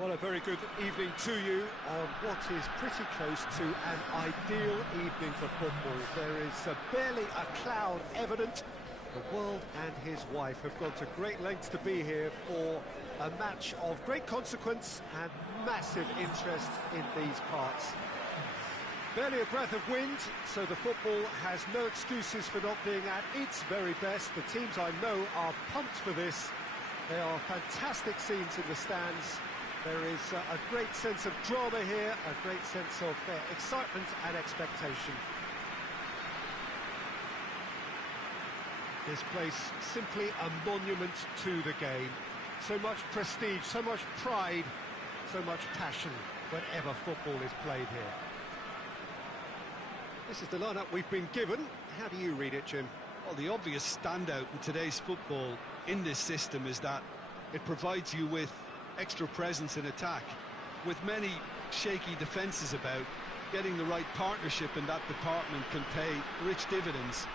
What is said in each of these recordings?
Well, a very good evening to you on what is pretty close to an ideal evening for football. There is barely a cloud evident. The world and his wife have gone to great lengths to be here for a match of great consequence and massive interest in these parts. Barely a breath of wind, so the football has no excuses for not being at its very best. The teams I know are pumped for this. There are fantastic scenes in the stands. There is a great sense of drama here, a great sense of excitement and expectation. This place simply a monument to the game. So much prestige, so much pride, so much passion whenever football is played here. This is the lineup we've been given. How do you read it, Jim? Well, the obvious standout in today's football in this system is that it provides you with extra presence in attack. With many shaky defences about, getting the right partnership in that department can pay rich dividends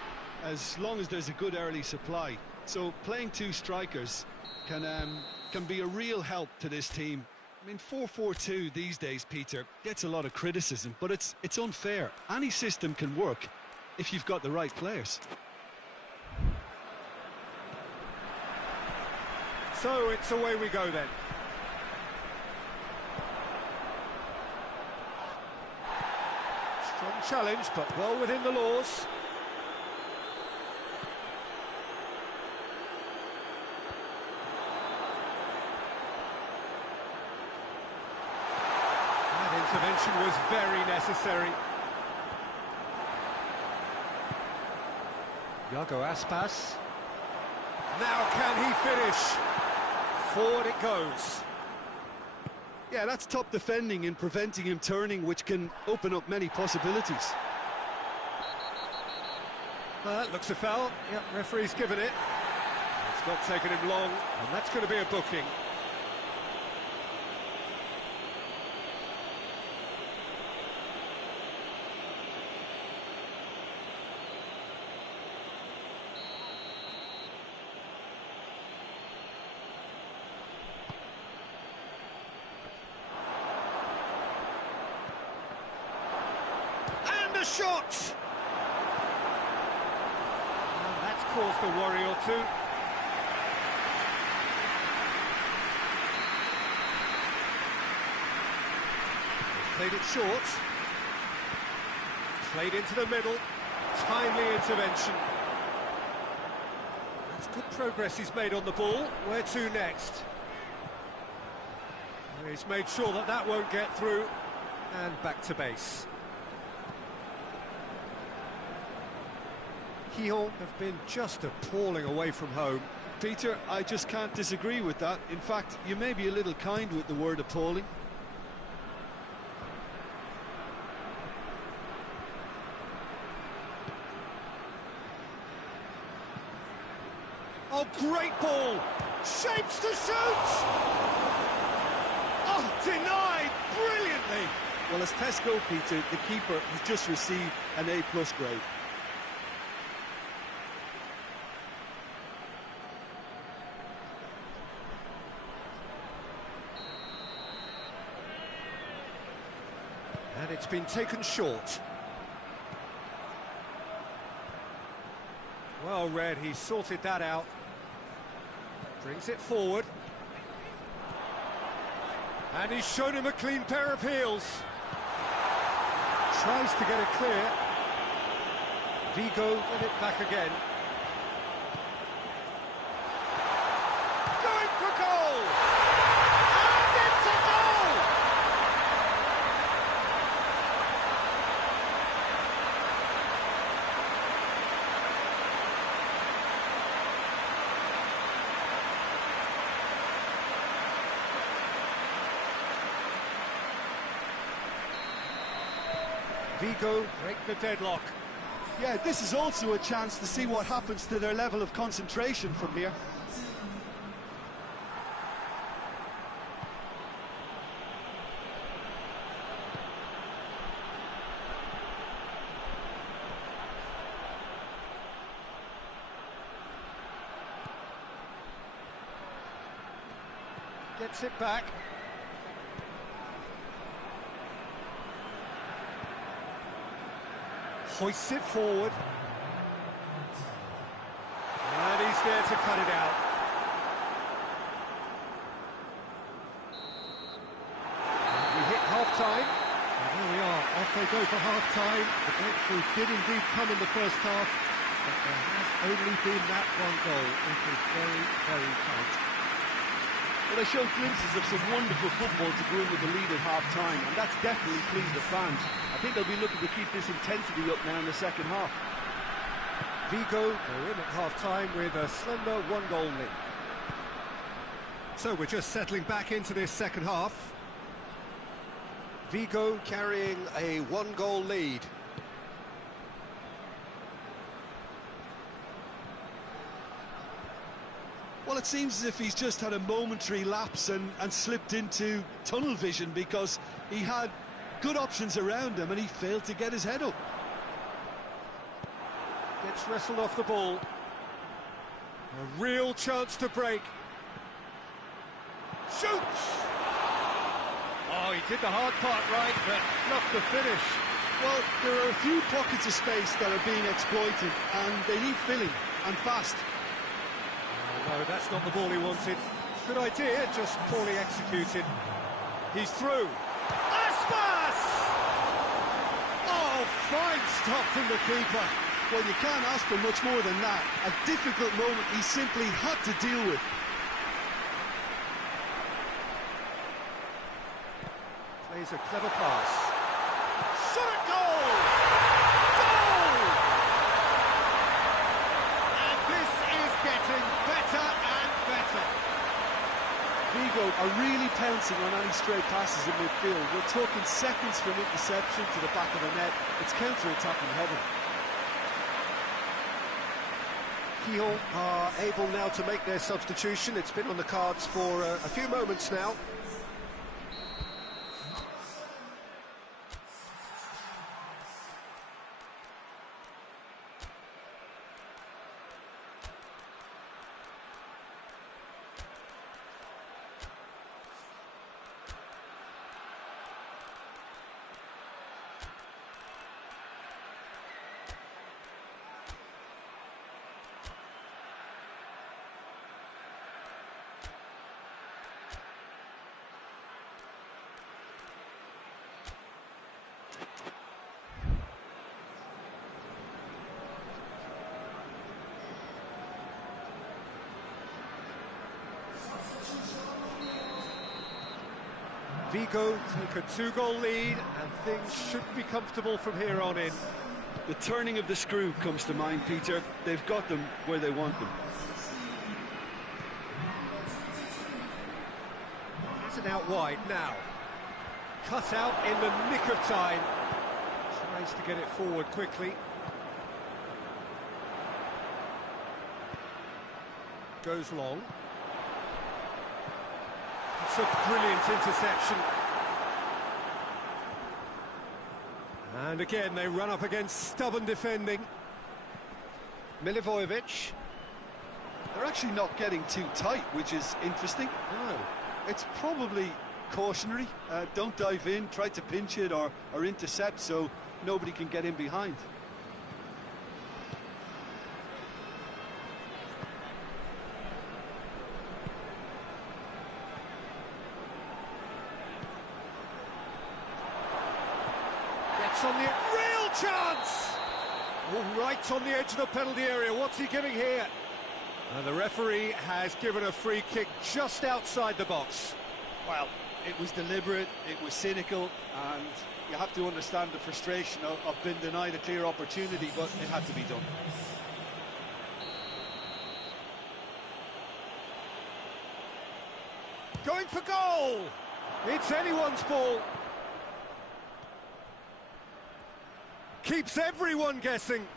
as long as there's a good early supply. So playing two strikers can be a real help to this team. I mean, 4-4-2 these days, Peter, gets a lot of criticism, but it's unfair. Any system can work if you've got the right players. So it's away we go then. Strong challenge, but well within the laws. That intervention was very necessary. Iago Aspas. Now can he finish? Forward it goes. Yeah, that's top defending and preventing him turning, which can open up many possibilities. That looks a foul. Yep, referee's given it. It's not taken him long, and that's going to be a booking. Shot! And that's caused a worry or two. Played it short. Played into the middle. Timely intervention. That's good progress he's made on the ball. Where to next? He's made sure that that won't get through. And back to base. GIJÓN have been just appalling away from home. Peter, I just can't disagree with that. In fact, you may be a little kind with the word appalling. Oh, great ball! Shapes to shoot! Oh, denied brilliantly! Well, as tests go, Peter, the keeper has just received an A+ grade. And it's been taken short. Well read, he sorted that out. Brings it forward. And he's shown him a clean pair of heels. Tries to get it clear. VIGO get it back again. Going for goal! And it's a goal! VIGO break the deadlock. Yeah, this is also a chance to see what happens to their level of concentration from here. Gets it back. Hoists it forward. And he's there to cut it out. We hit half-time. And here we are, off they go for half-time. The breakthrough did indeed come in the first half, but there has only been that one goal. It is very, very tight. Well, they showed glimpses of some wonderful football to go in with the lead at half-time, and that's definitely pleased the fans. I think they'll be looking to keep this intensity up now in the second half. VIGO are in at half-time with a slender one-goal lead. So we're just settling back into this second half. VIGO carrying a one-goal lead. Well, it seems as if he's just had a momentary lapse and slipped into tunnel vision, because he had good options around him and he failed to get his head up. Gets wrestled off the ball. A real chance to break. Shoots! Oh, he did the hard part right, but not the finish. Well, there are a few pockets of space that are being exploited, and they need filling, and fast. No, that's not the ball he wanted. Good idea, just poorly executed. He's through. Aspas! Oh, fine stop from the keeper. Well, you can't ask for much more than that. A difficult moment he simply had to deal with. Plays a clever pass. Shot at goal! Goal! And this is getting better and better. VIGO are really pouncing on any stray passes in midfield. We're talking seconds from interception to the back of the net. It's counter-attacking heaven. GIJÓN are able now to make their substitution. It's been on the cards for a few moments now. VIGO take a two-goal lead, and things should be comfortable from here on in. The turning of the screw comes to mind, Peter. They've got them where they want them. Has it out wide now. Cut out in the nick of time. Tries to get it forward quickly. Goes long. It's a brilliant interception. And again, they run up against stubborn defending. Milivojevic. They're actually not getting too tight, which is interesting. No. It's probably cautionary. Don't dive in, try to pinch it or intercept so nobody can get in behind. On the real chance! Oh, right on the edge of the penalty area. What's he giving here? And the referee has given a free kick just outside the box. Well, it was deliberate, it was cynical, and you have to understand the frustration of being denied a clear opportunity, but it had to be done. Going for goal! It's anyone's ball. Keeps everyone guessing.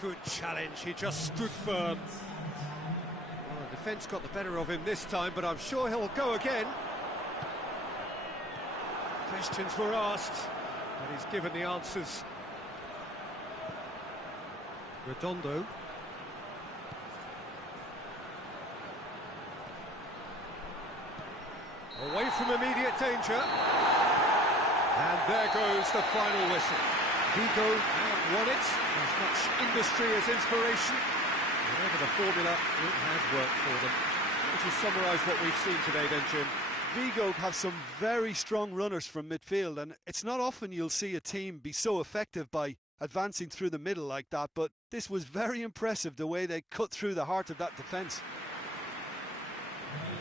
Good challenge, he just stood firm. Well, the defence got the better of him this time, but I'm sure he'll go again. Questions were asked, but he's given the answers. Redondo. Away from immediate danger. And there goes the final whistle. VIGO have won it. As much industry as inspiration. Whatever the formula, it has worked for them. Would you summarise what we've seen today then, Jim? VIGO have some very strong runners from midfield, and it's not often you'll see a team be so effective by advancing through the middle like that, but this was very impressive the way they cut through the heart of that defence.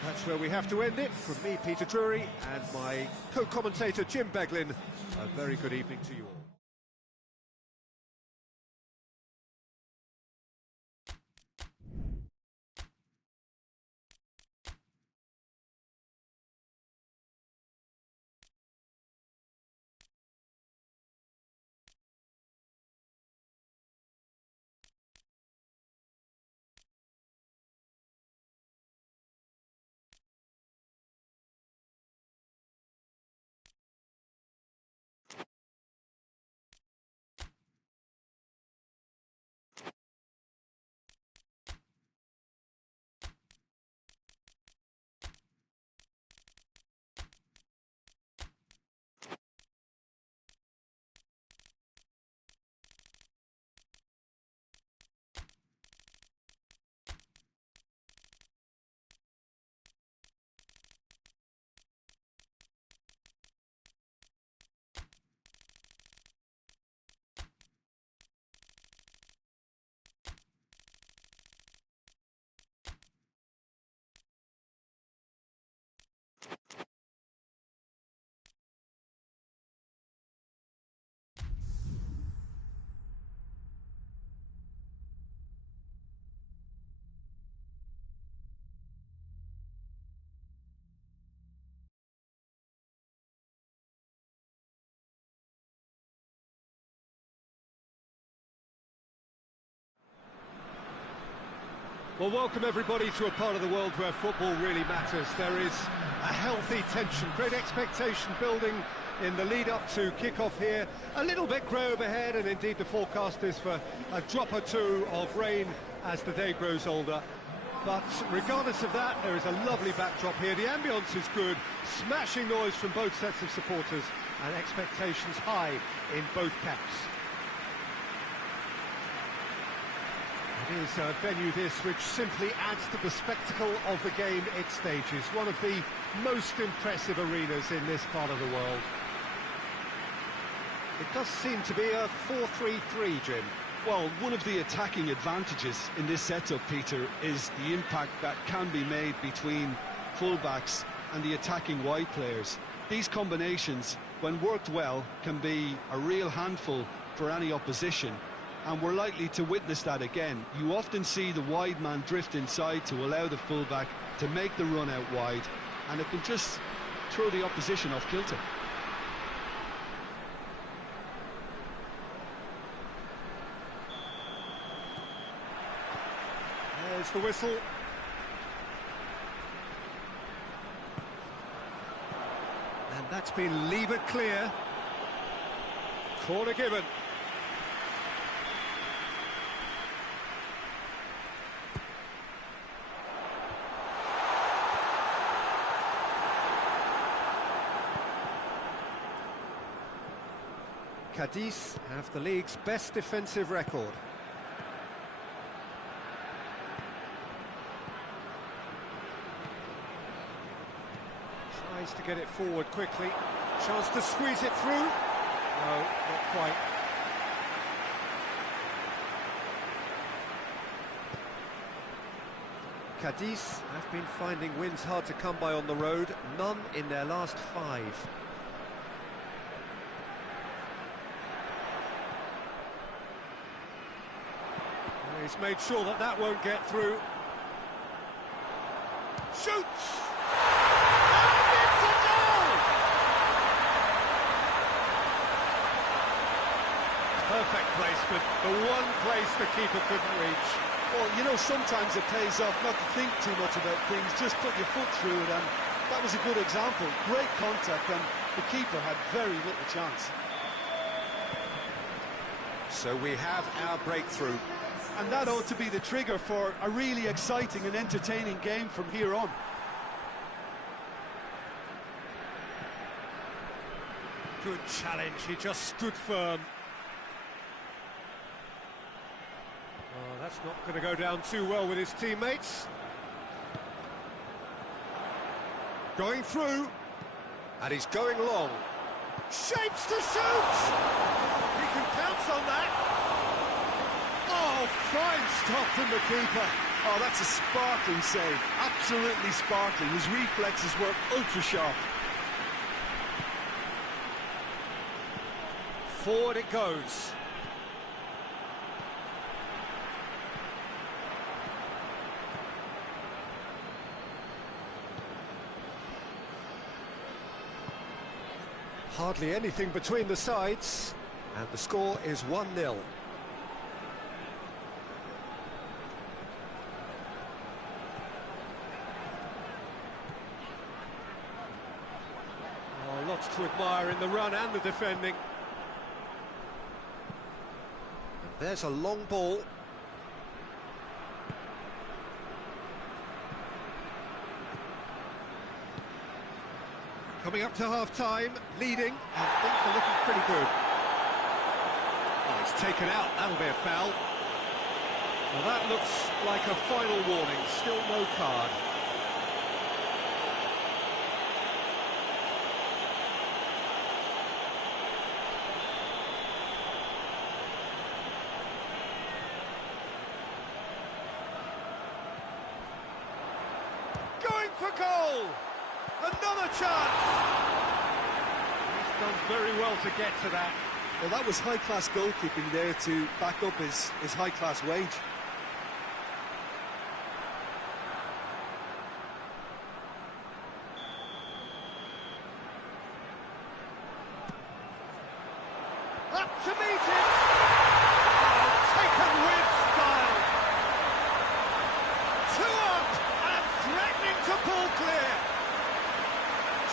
That's where we have to end it. From me, Peter Drury, and my co-commentator, Jim Beglin, a very good evening to you all. Well, welcome everybody to a part of the world where football really matters. There is a healthy tension, great expectation building in the lead-up to kick-off here. A little bit grey overhead, and indeed the forecast is for a drop or two of rain as the day grows older. But regardless of that, there is a lovely backdrop here. The ambience is good, smashing noise from both sets of supporters, and expectations high in both camps. It is a venue this which simply adds to the spectacle of the game it stages. One of the most impressive arenas in this part of the world. It does seem to be a 4-3-3, Jim. Well, one of the attacking advantages in this setup, Peter, is the impact that can be made between fullbacks and the attacking wide players. These combinations, when worked well, can be a real handful for any opposition. And we're likely to witness that again. You often see the wide man drift inside to allow the fullback to make the run out wide, and it can just throw the opposition off kilter. There's the whistle. And that's been levered clear. Corner given. CADIZ have the league's best defensive record. Tries to get it forward quickly. Chance to squeeze it through. No, not quite. CADIZ have been finding wins hard to come by on the road. None in their last 5. He's made sure that that won't get through. Shoots! And it's a goal! Perfect placement, the one place the keeper couldn't reach. Well, you know, sometimes it pays off not to think too much about things, just put your foot through it, and that was a good example. Great contact, and the keeper had very little chance. So we have our breakthrough. And that ought to be the trigger for a really exciting and entertaining game from here on. Good challenge, he just stood firm. That's not going to go down too well with his teammates. Going through, and he's going long. Shapes to shoot! He can pounce on that. Oh, fine stop from the keeper. Oh, that's a sparkling save. Absolutely sparkling. His reflexes were ultra sharp. Forward it goes. Hardly anything between the sides, and the score is 1-0. Oh, lots to admire in the run and the defending. And there's a long ball. Coming up to half-time, leading, and things are looking pretty good. Oh, he's taken out, that'll be a foul. Well, that looks like a final warning, still no card. Going for goal! Another chance! He's done very well to get to that. Well, that was high-class goalkeeping there to back up his high-class wage. Up to meet it! Oh, taken with style! Two up and threatening to pull clear!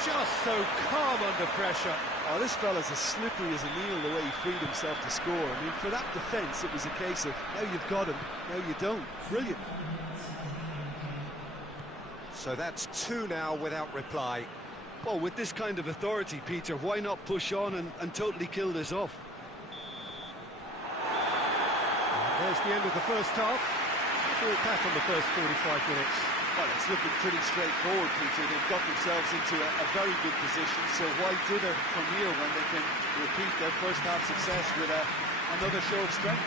Just so calm under pressure. Oh, this fella's as slippery as a needle the way he freed himself to score. I mean, for that defence, it was a case of, now you've got him, now you don't. Brilliant. So that's two now without reply. Well, with this kind of authority, Peter, why not push on and totally kill this off? And there's the end of the first half. We'll be back on the first 45 minutes. Well, it's looking pretty straightforward, Peter. They've got themselves into a very good position, so why dither from here when they can repeat their first half success with another show of strength?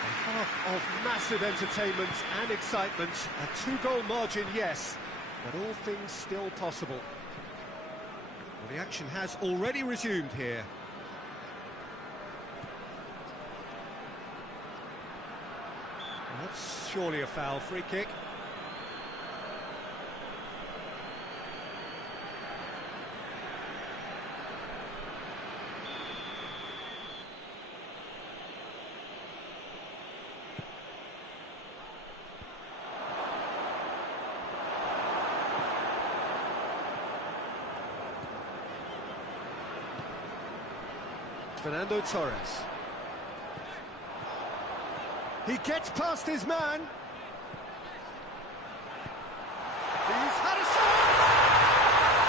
A half of massive entertainment and excitement. A two-goal margin, yes, but all things still possible. Well, the action has already resumed here. Well, that's surely a foul. Free kick. Fernando Torres. He gets past his man. He's had a shot!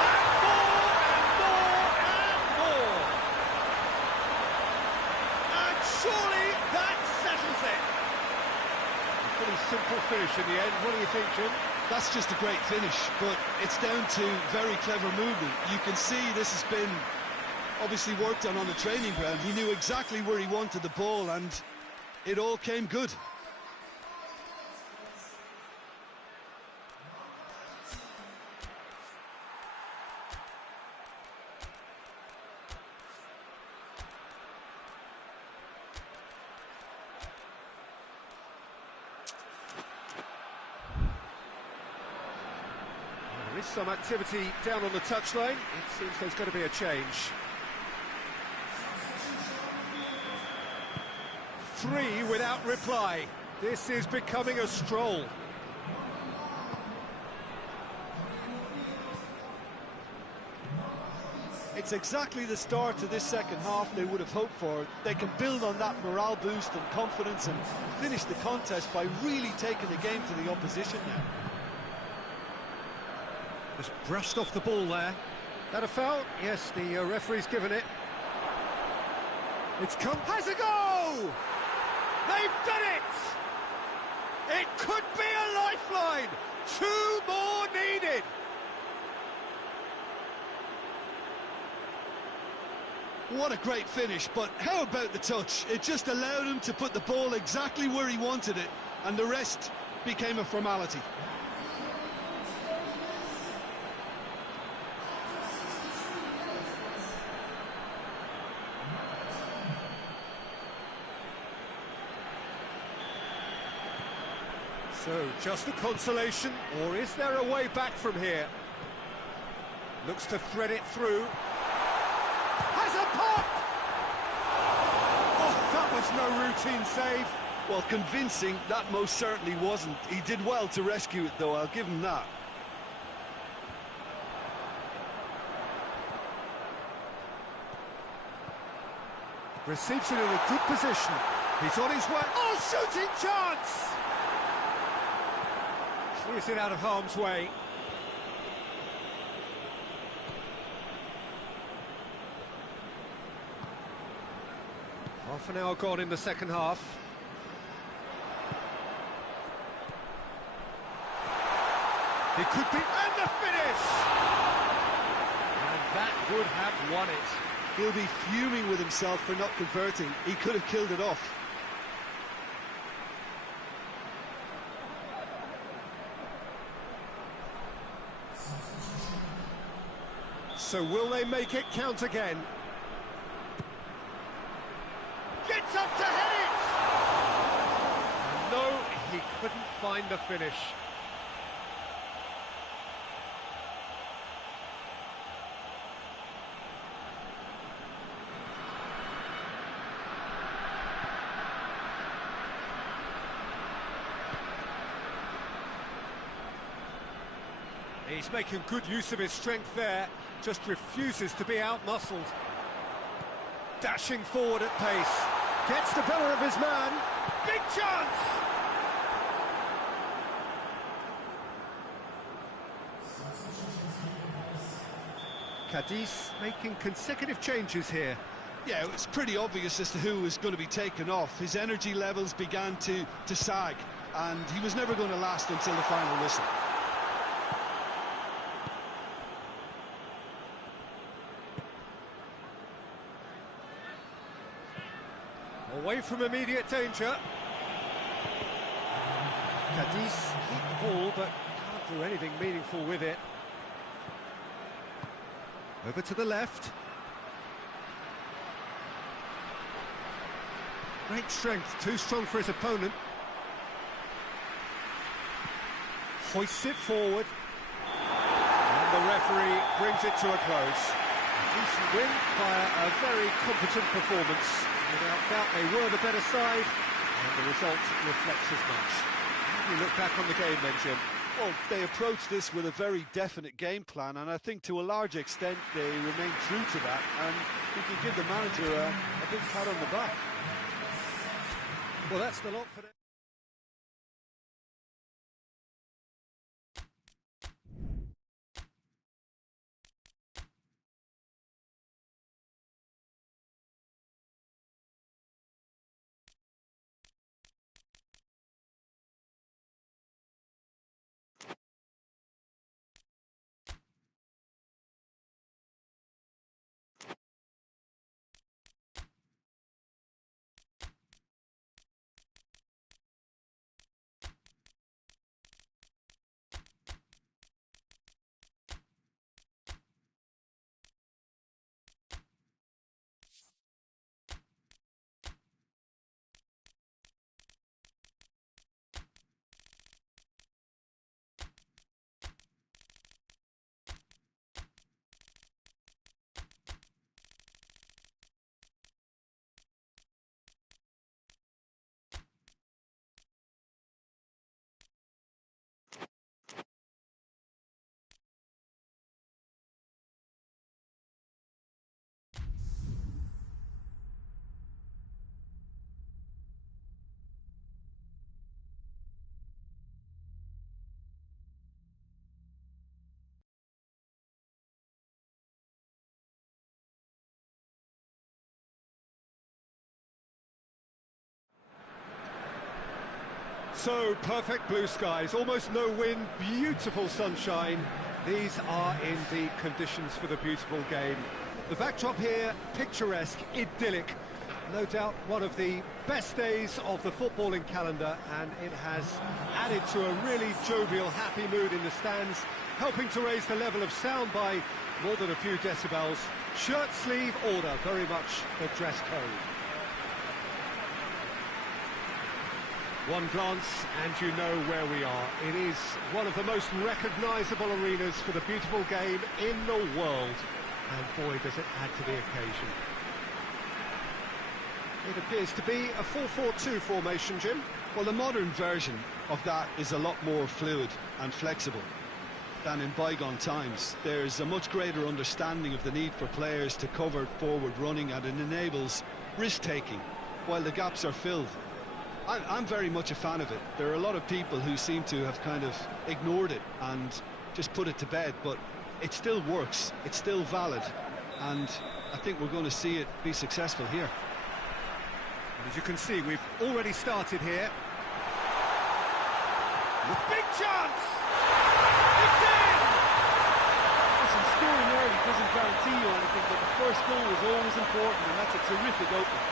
And more, and more, and more! And surely that settles it! A pretty simple finish in the end. What do you think, Jim? That's just a great finish, but it's down to very clever movement. You can see this has been obviously worked on the training ground. He knew exactly where he wanted the ball, and it all came good. There is some activity down on the touchline. It seems there's going to be a change. 3 without reply. This is becoming a stroll. It's exactly the start to this second half they would have hoped for. They can build on that morale boost and confidence and finish the contest by really taking the game to the opposition now. Just brushed off the ball there. That a foul? Yes, the referee's given it. It's come... Has a goal! They've done it! It could be a lifeline! 2 more needed! What a great finish, but how about the touch? It just allowed him to put the ball exactly where he wanted it, and the rest became a formality. So, just a consolation, or is there a way back from here? Looks to thread it through. Has a pop! Oh, that was no routine save. Well, convincing, that most certainly wasn't. He did well to rescue it, though, I'll give him that. Receives it in a good position. He's on his way. Oh, shooting chance! Clears it out of harm's way. Half an hour gone in the second half. It could be, and the finish! And that would have won it. He'll be fuming with himself for not converting. He could have killed it off. So will they make it count again? Gets up to head it! No, he couldn't find the finish. He's making good use of his strength there, just refuses to be out-muscled. Dashing forward at pace, gets the better of his man, big chance! CADIZ making consecutive changes here. Yeah, it was pretty obvious as to who was going to be taken off. His energy levels began to sag, and he was never going to last until the final whistle. Away from immediate danger. CADIZ keep the ball, but can't do anything meaningful with it. Over to the left. Great strength, too strong for his opponent. Hoists it forward. And the referee brings it to a close. A decent win via a very competent performance. Without doubt, they were the better side, and the result reflects as much. How do you look back on the game then, Jim? Well, they approached this with a very definite game plan, and I think to a large extent they remained true to that, and we can give the manager a big pat on the back. Well, that's the lot for them. So perfect blue skies, almost no wind, beautiful sunshine. These are indeed conditions for the beautiful game. The backdrop here, picturesque, idyllic. No doubt one of the best days of the footballing calendar, and it has added to a really jovial, happy mood in the stands, helping to raise the level of sound by more than a few decibels. Shirt sleeve order, very much the dress code. One glance and you know where we are. It is one of the most recognisable arenas for the beautiful game in the world. And boy, does it add to the occasion. It appears to be a 4-4-2 formation, Jim. Well, the modern version of that is a lot more fluid and flexible than in bygone times. There's a much greater understanding of the need for players to cover forward running, and it enables risk-taking while the gaps are filled. I'm very much a fan of it. There are a lot of people who seem to have kind of ignored it and just put it to bed, but it still works, it's still valid, and I think we're going to see it be successful here. As you can see, we've already started here. Big chance! It's in! Listen, scoring early doesn't guarantee you anything, but the first goal is always important, and that's a terrific opening.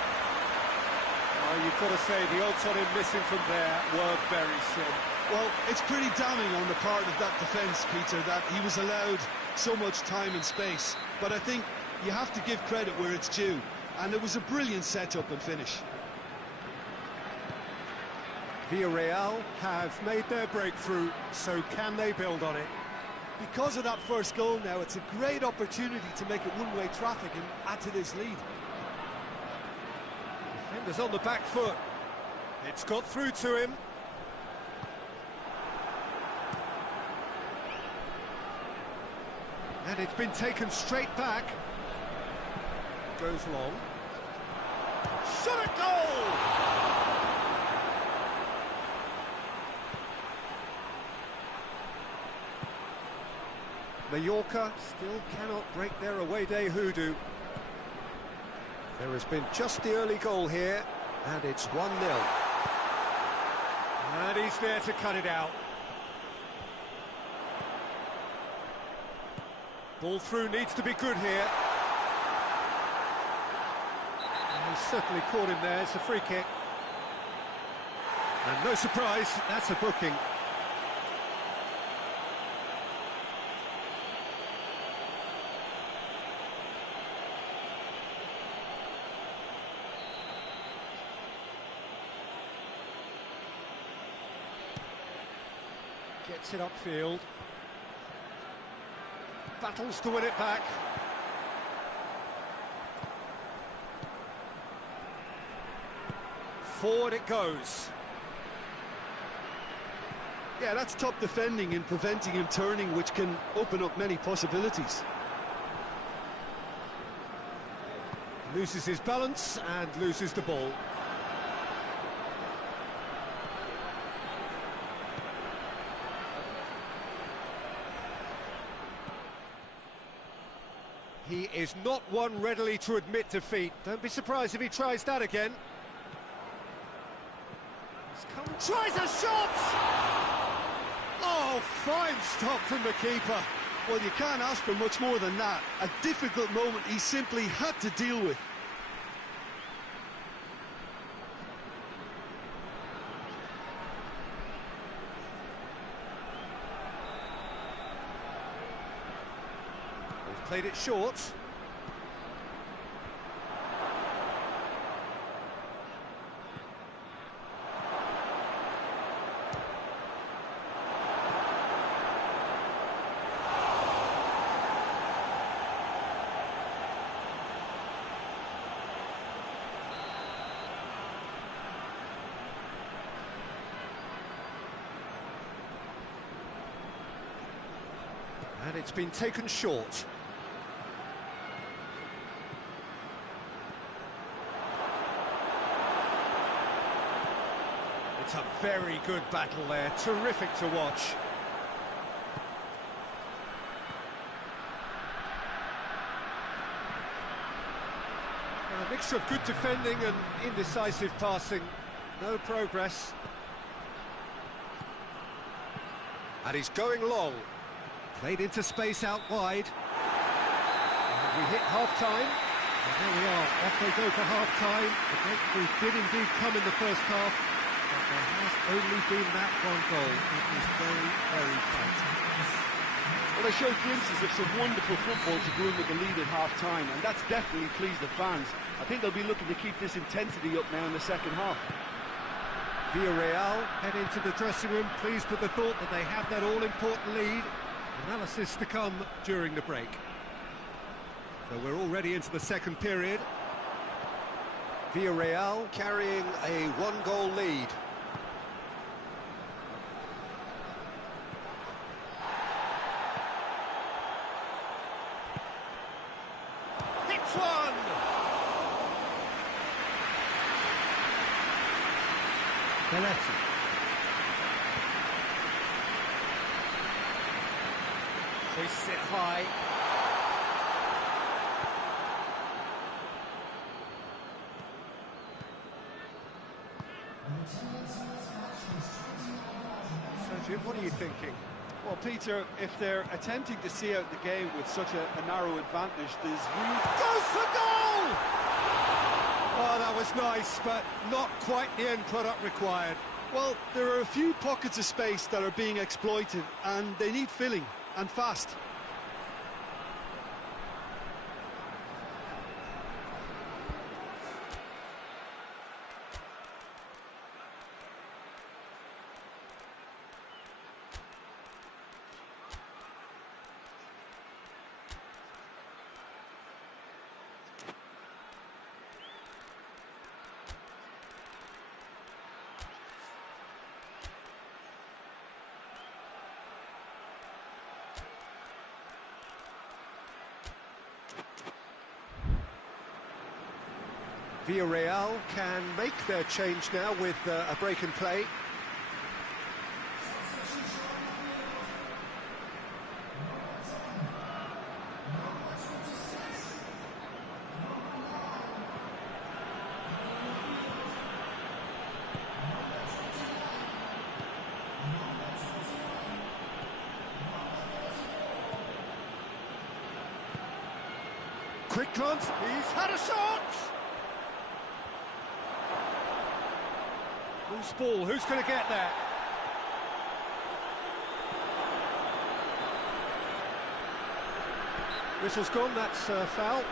Oh, you've got to say, the odds on him missing from there were very slim. Well, it's pretty damning on the part of that defence, Peter, that he was allowed so much time and space. But I think you have to give credit where it's due, and it was a brilliant setup and finish. Villarreal have made their breakthrough, so can they build on it? Because of that first goal now, it's a great opportunity to make it one-way traffic and add to this lead. Defenders on the back foot. It's got through to him. And it's been taken straight back. Goes long. Shot a goal! Mallorca still cannot break their away day hoodoo. There has been just the early goal here, and it's 1-0. And he's there to cut it out. Ball through needs to be good here. And he's certainly caught him there, it's a free kick. And no surprise, that's a booking. Gets it upfield. Battles to win it back. Forward it goes. Yeah, that's top defending and preventing him turning, which can open up many possibilities. Loses his balance and loses the ball. He is not one readily to admit defeat. Don't be surprised if he tries that again. He's come, tries a shot! Oh, fine stop from the keeper. Well, you can't ask for much more than that. A difficult moment he simply had to deal with. Played it short. And it's been taken short. It's a very good battle there, terrific to watch. A mixture of good defending and indecisive passing. No progress. And he's going long. Played into space out wide. And we hit half-time. And there we are, off they go for half-time. The breakthrough did indeed come in the first half, but there has only been that one goal. It was very, very tight. Well, they showed glimpses of some wonderful football to go in with the lead at half-time, and that's definitely pleased the fans. I think they'll be looking to keep this intensity up now in the second half. Villarreal head into the dressing room, pleased with the thought that they have that all-important lead. Analysis to come during the break. So we're already into the second period. Villarreal carrying a one-goal lead. Hits one! Belletti. Hoists it high. So, Jim, what are you thinking? Well, Peter, if they're attempting to see out the game with such a narrow advantage, there's room... Goes for goal! Oh, that was nice, but not quite the end product required. Well, there are a few pockets of space that are being exploited, and they need filling, and fast. Villarreal can make their change now with a break in play. Quick glance, he's had a shot! Loose ball, who's going to get that? Whistle's gone, that's foul.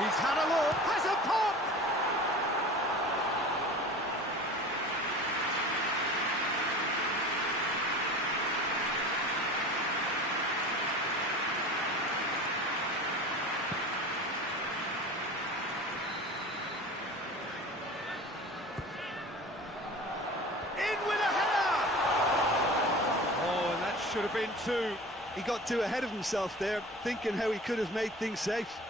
He's had a look, has a pop! In with a header! Oh, and that should have been two. He got too ahead of himself there, thinking how he could have made things safe.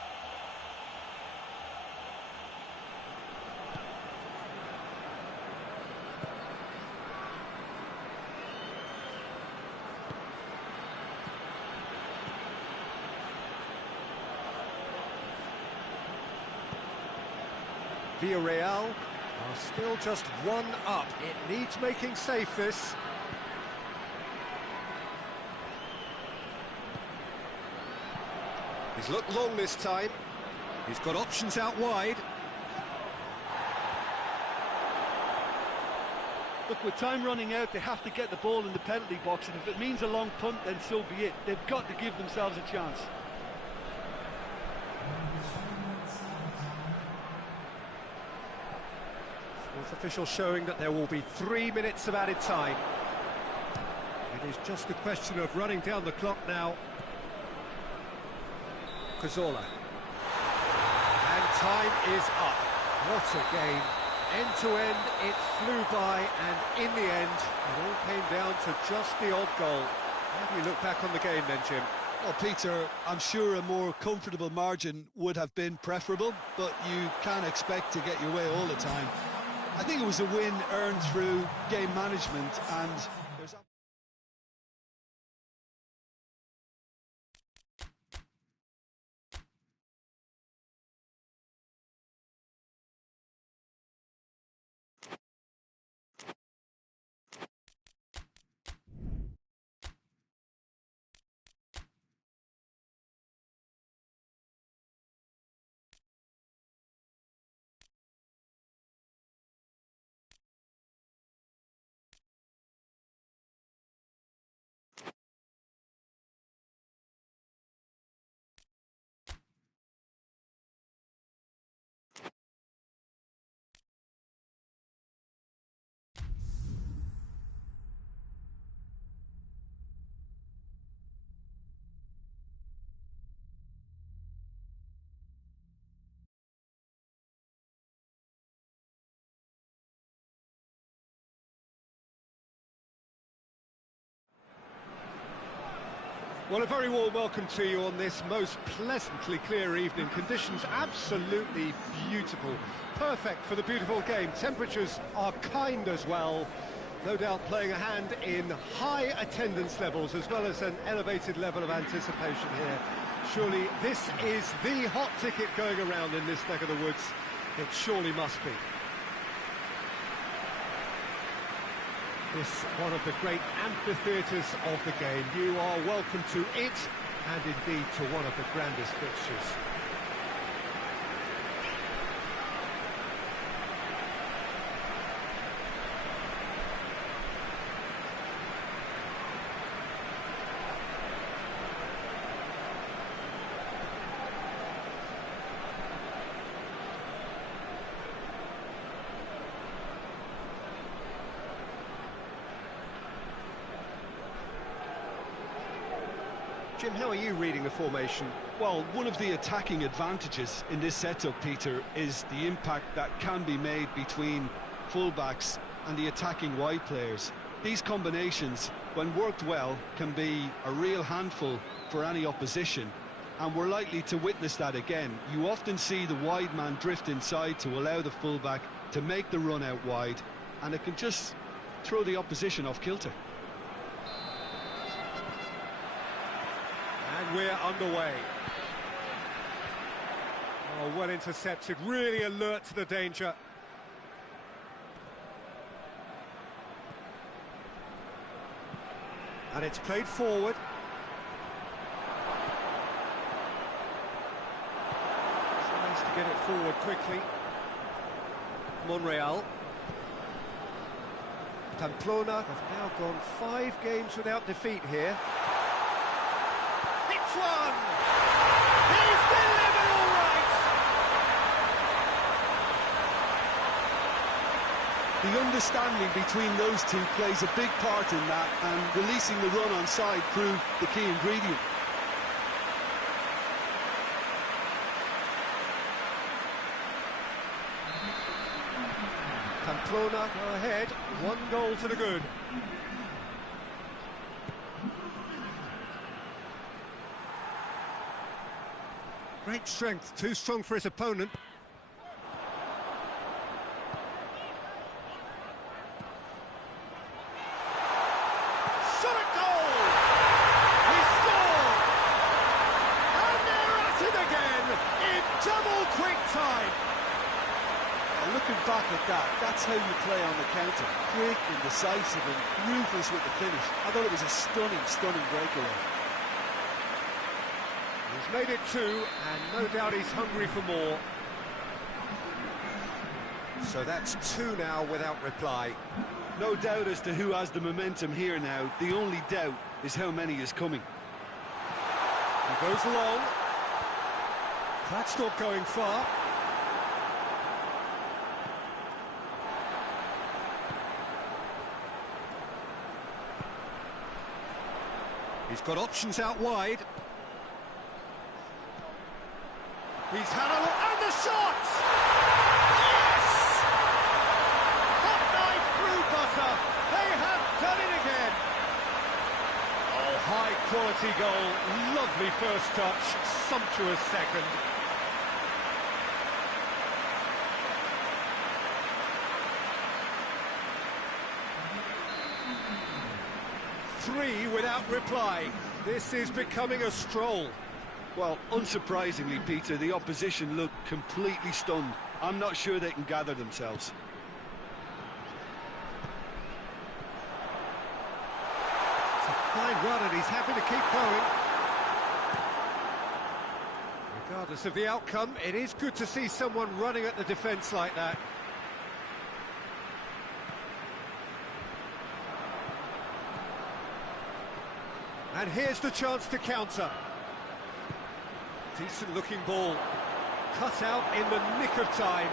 Villarreal are still just one up. It needs making safe, this. He's looked long this time. He's got options out wide. Look, with time running out, they have to get the ball in the penalty box, and if it means a long punt, then so be it. They've got to give themselves a chance. Fourth official showing that there will be 3 minutes of added time. It is just a question of running down the clock now. Cazorla. And time is up. What a game. End to end, it flew by, and in the end, it all came down to just the odd goal. How do you look back on the game then, Jim? Well, Peter, I'm sure a more comfortable margin would have been preferable, but you can't expect to get your way all the time. I think it was a win earned through game management, and there's... Well, a very warm welcome to you on this most pleasantly clear evening. Conditions absolutely beautiful. Perfect for the beautiful game. Temperatures are kind as well. No doubt playing a hand in high attendance levels as well as an elevated level of anticipation here. Surely this is the hot ticket going around in this neck of the woods. It surely must be. This one of the great amphitheatres of the game. You are welcome to it, and indeed to one of the grandest fixtures. Jim, how are you reading the formation? Well, one of the attacking advantages in this setup, Peter, is the impact that can be made between fullbacks and the attacking wide players. These combinations, when worked well, can be a real handful for any opposition, and we're likely to witness that again. You often see the wide man drift inside to allow the fullback to make the run out wide, and it can just throw the opposition off kilter. And we're underway. Oh, well intercepted, really alert to the danger. And it's played forward. Tries to get it forward quickly. Monreal. Pamplona have now gone 5 games without defeat here. One! He's delivered all right! The understanding between those two plays a big part in that, and releasing the run on side proved the key ingredient. Pamplona go ahead, 1 goal to the good. Great strength, too strong for his opponent. Shot at goal! He scored! And they're at it again in double quick time. And looking back at that, that's how you play on the counter. Quick and decisive and ruthless with the finish. I thought it was a stunning breakaway. He's made it 2, and no doubt he's hungry for more. So that's 2 now without reply. No doubt as to who has the momentum here now. The only doubt is how many is coming. He goes long. That's not going far. He's got options out wide. He's had a look, and the shot! Yes! Hot knife through butter. They have done it again. Oh, high quality quality goal, lovely first touch, sumptuous second. Three without reply. This is becoming a stroll. Well, unsurprisingly, Peter, the opposition look completely stunned. I'm not sure they can gather themselves. It's a fine run and he's happy to keep going. Regardless of the outcome, it is good to see someone running at the defence like that. And here's the chance to counter. Decent looking ball. Cut out in the nick of time.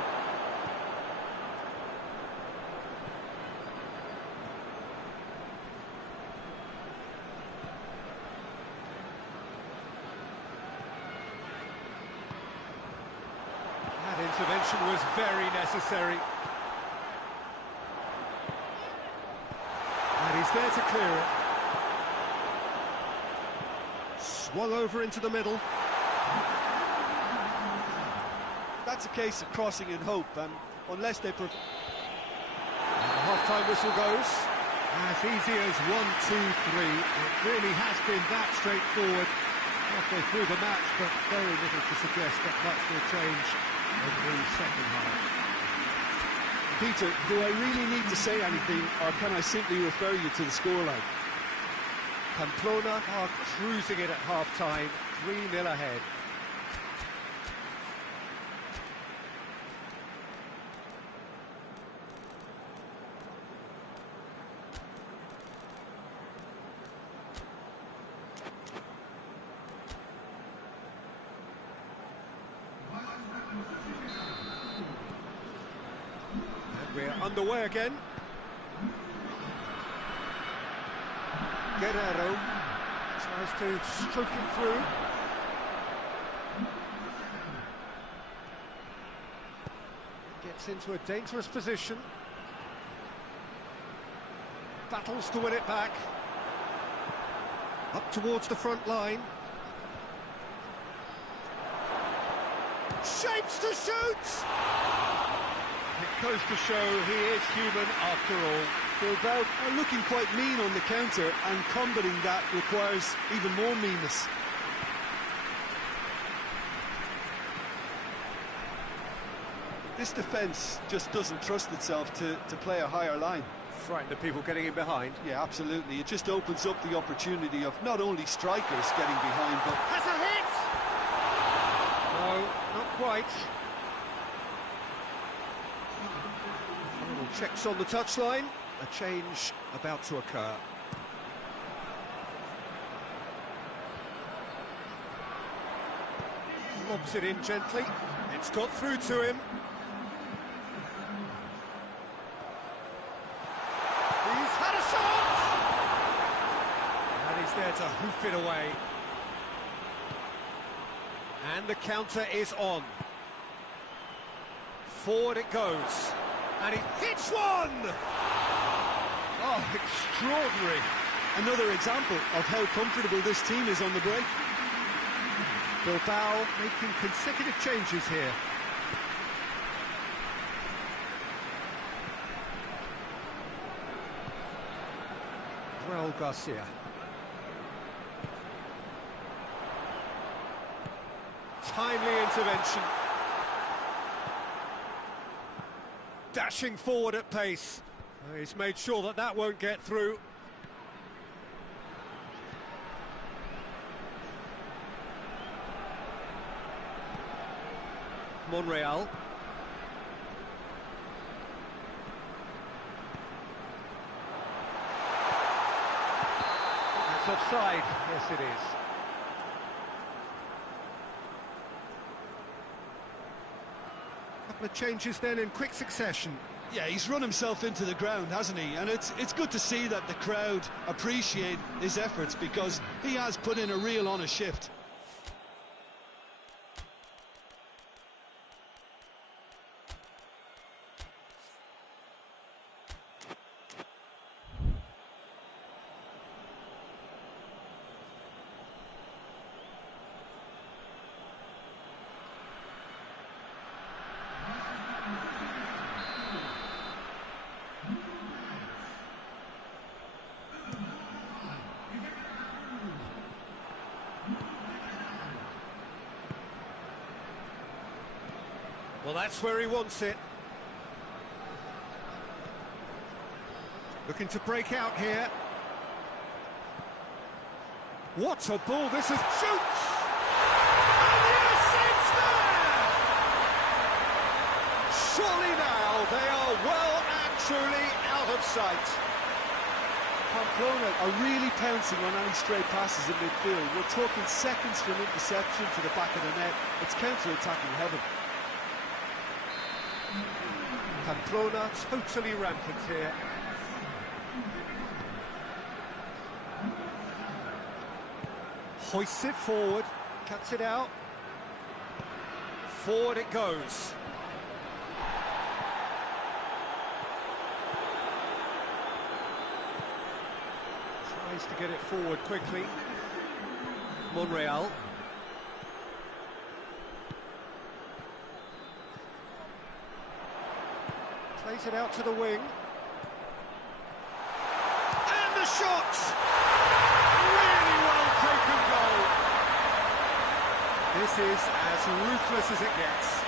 That intervention was very necessary. And he's there to clear it. Swung over into the middle. That's a case of crossing in hope, and unless they... The half-time whistle goes. As easy as 1, 2, 3. It really has been that straightforward halfway through the match, but very little to suggest that much will change over the second half. Peter, do I really need to say anything, or can I simply refer you to the scoreline? Pamplona are cruising it at half-time, 3-0 ahead. And we're underway again. Guerrero tries to stroke it through. Gets into a dangerous position. Battles to win it back. Up towards the front line. Shapes to shoot! It goes to show he is human after all. Bilbao are looking quite mean on the counter, and combating that requires even more meanness. This defence just doesn't trust itself to play a higher line. Frighten the people getting in behind. Yeah, absolutely. It just opens up the opportunity of not only strikers getting behind, but... Has a hit! No, not quite. Final checks on the touchline. A change about to occur. Lobs it in gently. It's got through to him. He's had a shot! And he's there to hoof it away. And the counter is on. Forward it goes. And he hits one! Oh, extraordinary. Another example of how comfortable this team is on the break. Bilbao making consecutive changes here. Raul Garcia. Timely intervention. Dashing forward at pace. He's made sure that that won't get through. Monreal. That's offside. Yes, it is. Couple of changes then in quick succession. Yeah, he's run himself into the ground, hasn't he? And it's good to see that the crowd appreciate his efforts, because he has put in a real honest shift. Well, that's where he wants it. Looking to break out here. What a ball, this is... Shoots! And yes, it's there! Surely now they are well and truly out of sight. Pamplona are really pouncing on any stray passes in midfield. We're talking seconds from interception to the back of the net. It's counter-attacking heaven. Pamplona totally rampant here. Hoists it forward, cuts it out. Forward it goes. Tries to get it forward quickly. Monreal. Plays it out to the wing. And the shot! Really well taken goal. This is as ruthless as it gets.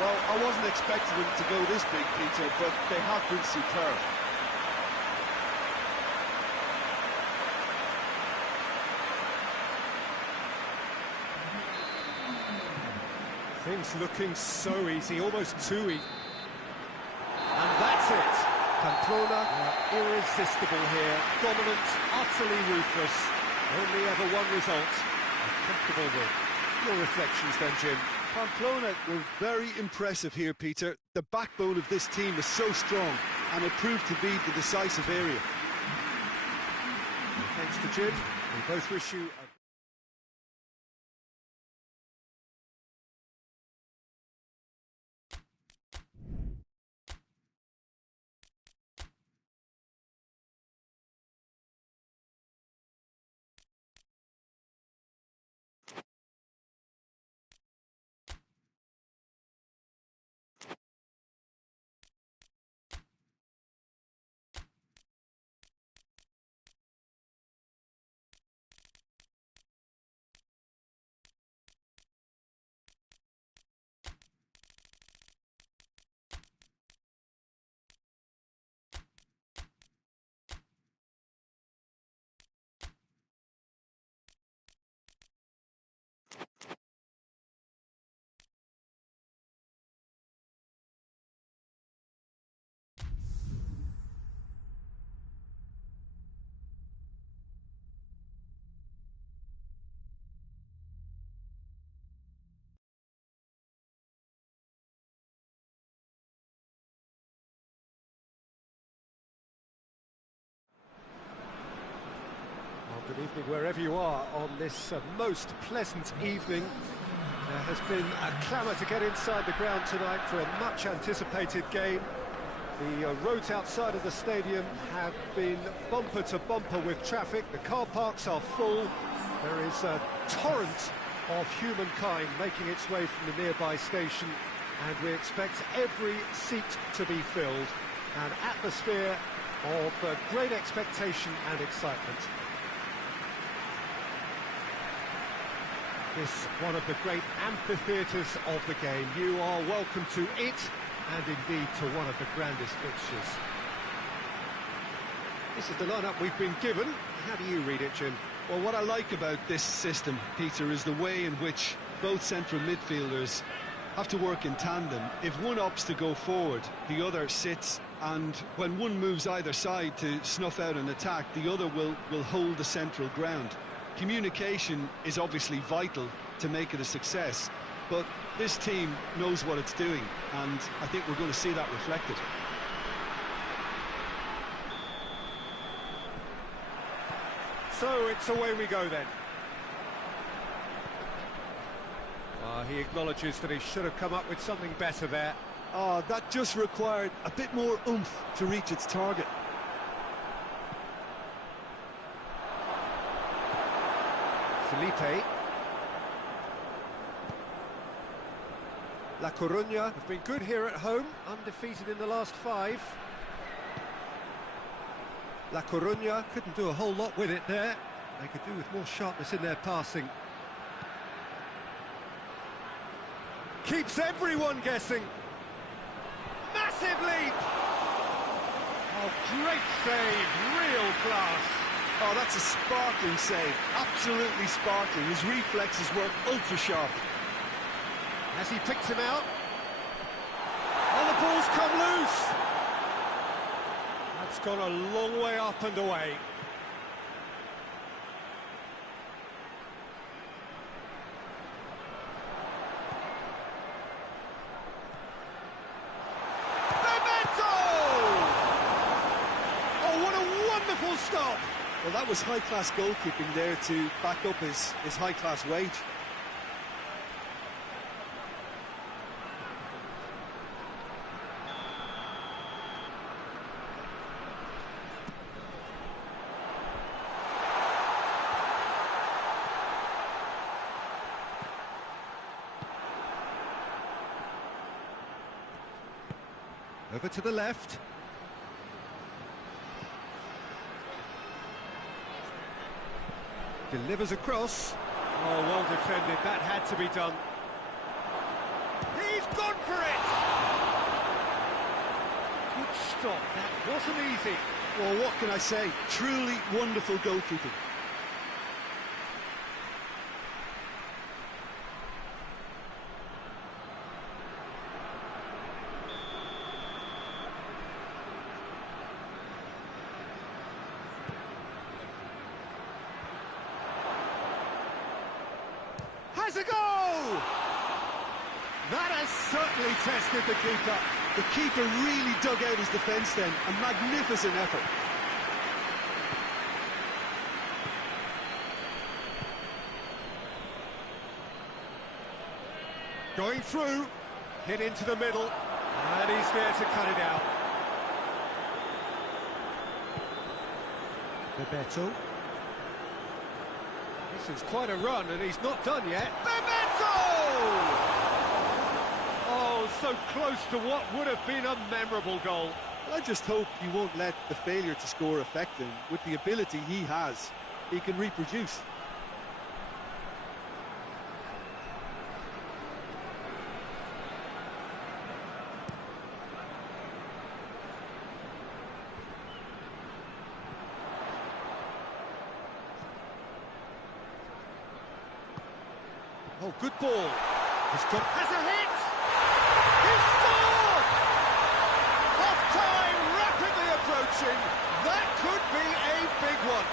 Well, I wasn't expecting them to go this big, Peter, but they have been superb. Things looking so easy, almost too easy. And that's it. Pamplona are irresistible here. Dominant, utterly ruthless. Only ever one result. A comfortable win. Your reflections then, Jim? Pamplona were very impressive here, Peter. The backbone of this team is so strong, and it proved to be the decisive area. And thanks to Jim, we both wish you a... Good evening wherever you are on this most pleasant evening. There has been a clamour to get inside the ground tonight for a much anticipated game. The roads outside of the stadium have been bumper to bumper with traffic. The car parks are full. There is a torrent of humankind making its way from the nearby station, and we expect every seat to be filled. An atmosphere of great expectation and excitement. This one of the great amphitheatres of the game. You are welcome to it, and indeed to one of the grandest fixtures. This is the lineup we've been given. How do you read it, Jim? Well, what I like about this system, Peter, is the way in which both central midfielders have to work in tandem. If one opts to go forward, the other sits, and when one moves either side to snuff out an attack, the other will hold the central ground. Communication is obviously vital to make it a success, but this team knows what it's doing, and I think we're going to see that reflected. So it's away we go then. He acknowledges that he should have come up with something better there. That just required a bit more oomph to reach its target. Felipe. La Coruña have been good here at home, undefeated in the last 5. La Coruña couldn't do a whole lot with it there. They could do with more sharpness in their passing. Keeps everyone guessing. Massive leap! Oh, great save, real class. Oh, that's a sparkling save, absolutely sparkling. His reflexes were ultra sharp. As he picks him out. And the ball's come loose. That's gone a long way up and away. Stop! Well, that was high-class goalkeeping there to back up his high-class wage. Over to the left. Delivers across. Oh, well defended. That had to be done. He's gone for it! Good stop. That wasn't easy. Well, what can I say? Truly wonderful goalkeeping. Has a goal! That has certainly tested the keeper. The keeper really dug out his defence then. A magnificent effort. Going through, hit into the middle, and he's there to cut it out. Bebeto. This is quite a run, and he's not done yet. Bebeto! Oh, so close to what would have been a memorable goal. I just hope you won't let the failure to score affect him. With the ability he has, he can reproduce. Oh, good ball. Has a hit! He's scored! Half-time, rapidly approaching. That could be a big one.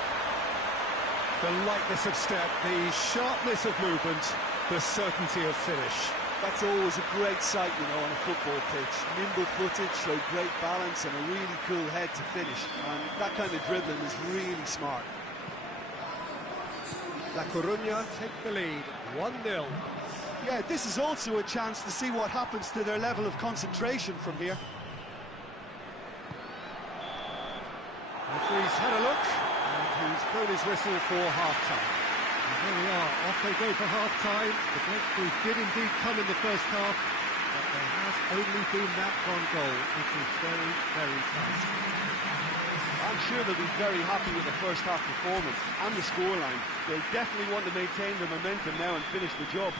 The lightness of step, the sharpness of movement, the certainty of finish. That's always a great sight, you know, on a football pitch. Nimble-footed, showed great balance and a really cool head to finish. And that kind of dribbling is really smart. La Coruña take the lead, 1-0. Yeah, this is also a chance to see what happens to their level of concentration from here. Referee's had a look, and he's blown his whistle for half-time. And there we are, off they go for half-time. The breakthrough did indeed come in the first half, but there has only been that one goal, which is very, very tight. I'm sure they'll be very happy with the first half performance and the scoreline. They'll definitely want to maintain the momentum now and finish the job.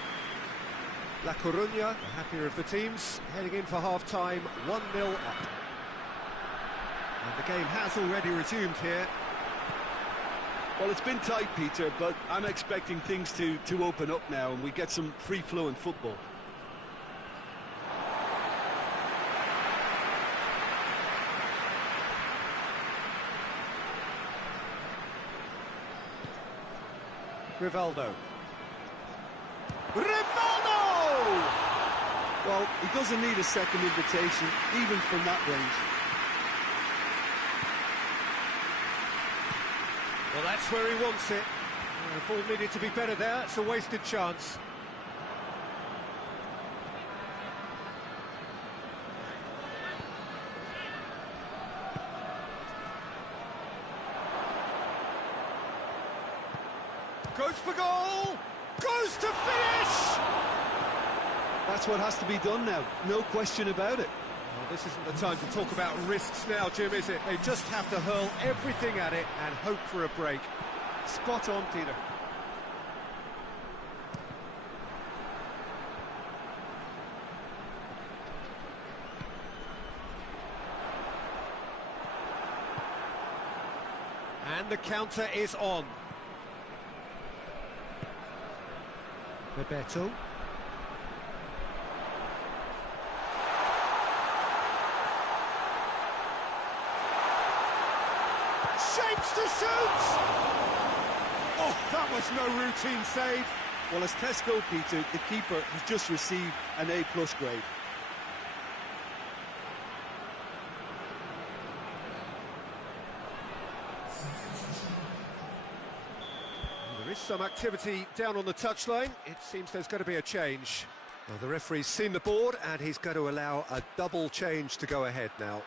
La Coruña, the happier of the teams, heading in for half-time, 1-0 up. And the game has already resumed here. Well, it's been tight, Peter, but I'm expecting things to open up now and we get some free-flowing football. Rivaldo. Well, he doesn't need a second invitation, even from that range. Well, that's where he wants it. The ball needed to be better there. It's a wasted chance. Goes for goal! Goes to finish! That's what has to be done now, no question about it. Well, this isn't the time to talk about risks now, Jim, is it? They just have to hurl everything at it and hope for a break. Spot on, Peter. And the counter is on. Bebeto. Shapes to shoot! Oh, that was no routine save. Well, as tests go, Peter, the keeper has just received an A+ grade. There is some activity down on the touchline. It seems there's going to be a change. Well, the referee's seen the board and he's going to allow a double change to go ahead now.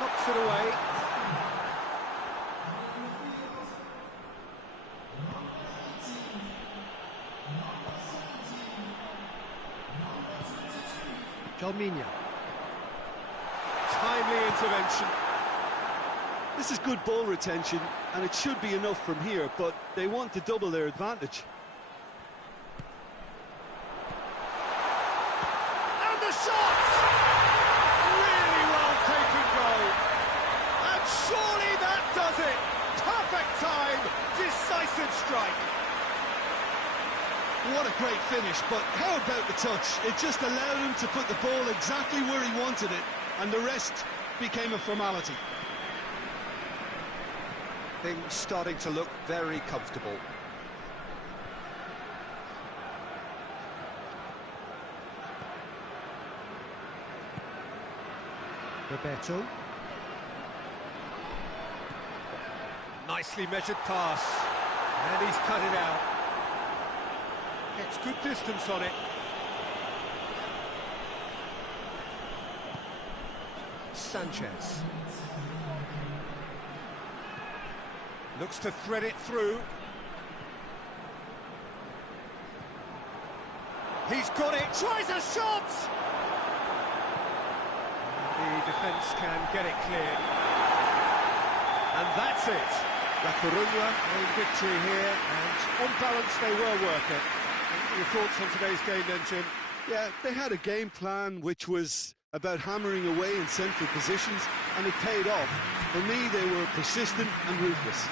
Knocks it away. Calminia. Timely intervention. This is good ball retention, and it should be enough from here, but they want to double their advantage. And the shot! Really well taken goal. And surely that does it. Perfect time, decisive strike. What a great finish, but how about the touch? It just allowed him to put the ball exactly where he wanted it, and the rest became a formality. Things starting to look very comfortable. Bebeto. Nicely measured pass. And he's cut it out. Gets good distance on it. Sanchez. Looks to thread it through. He's got it, tries a shot! The defence can get it cleared. And that's it. La Coruña in victory here, and on balance they were worth it. Your thoughts on today's game then, Jim? Yeah, they had a game plan which was about hammering away in central positions, and it paid off. For me, they were persistent and ruthless.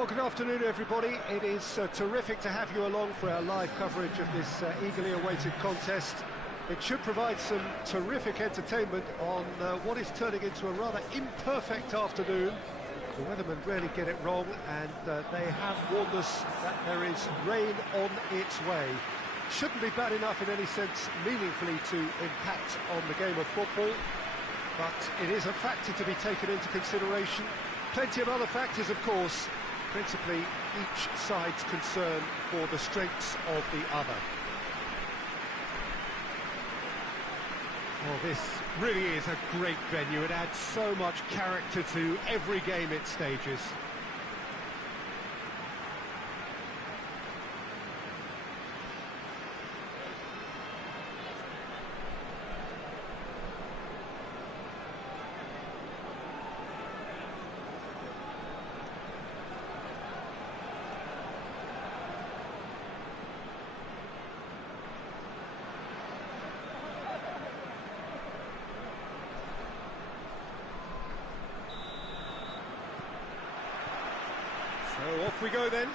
Well, good afternoon, everybody. It is terrific to have you along for our live coverage of this eagerly awaited contest. It should provide some terrific entertainment on what is turning into a rather imperfect afternoon. The weathermen rarely get it wrong, and they have warned us that there is rain on its way. Shouldn't be bad enough in any sense meaningfully to impact on the game of football, but it is a factor to be taken into consideration. Plenty of other factors, of course, principally each side's concern for the strengths of the other. Well, this really is a great venue. It adds so much character to every game it stages. So off we go then.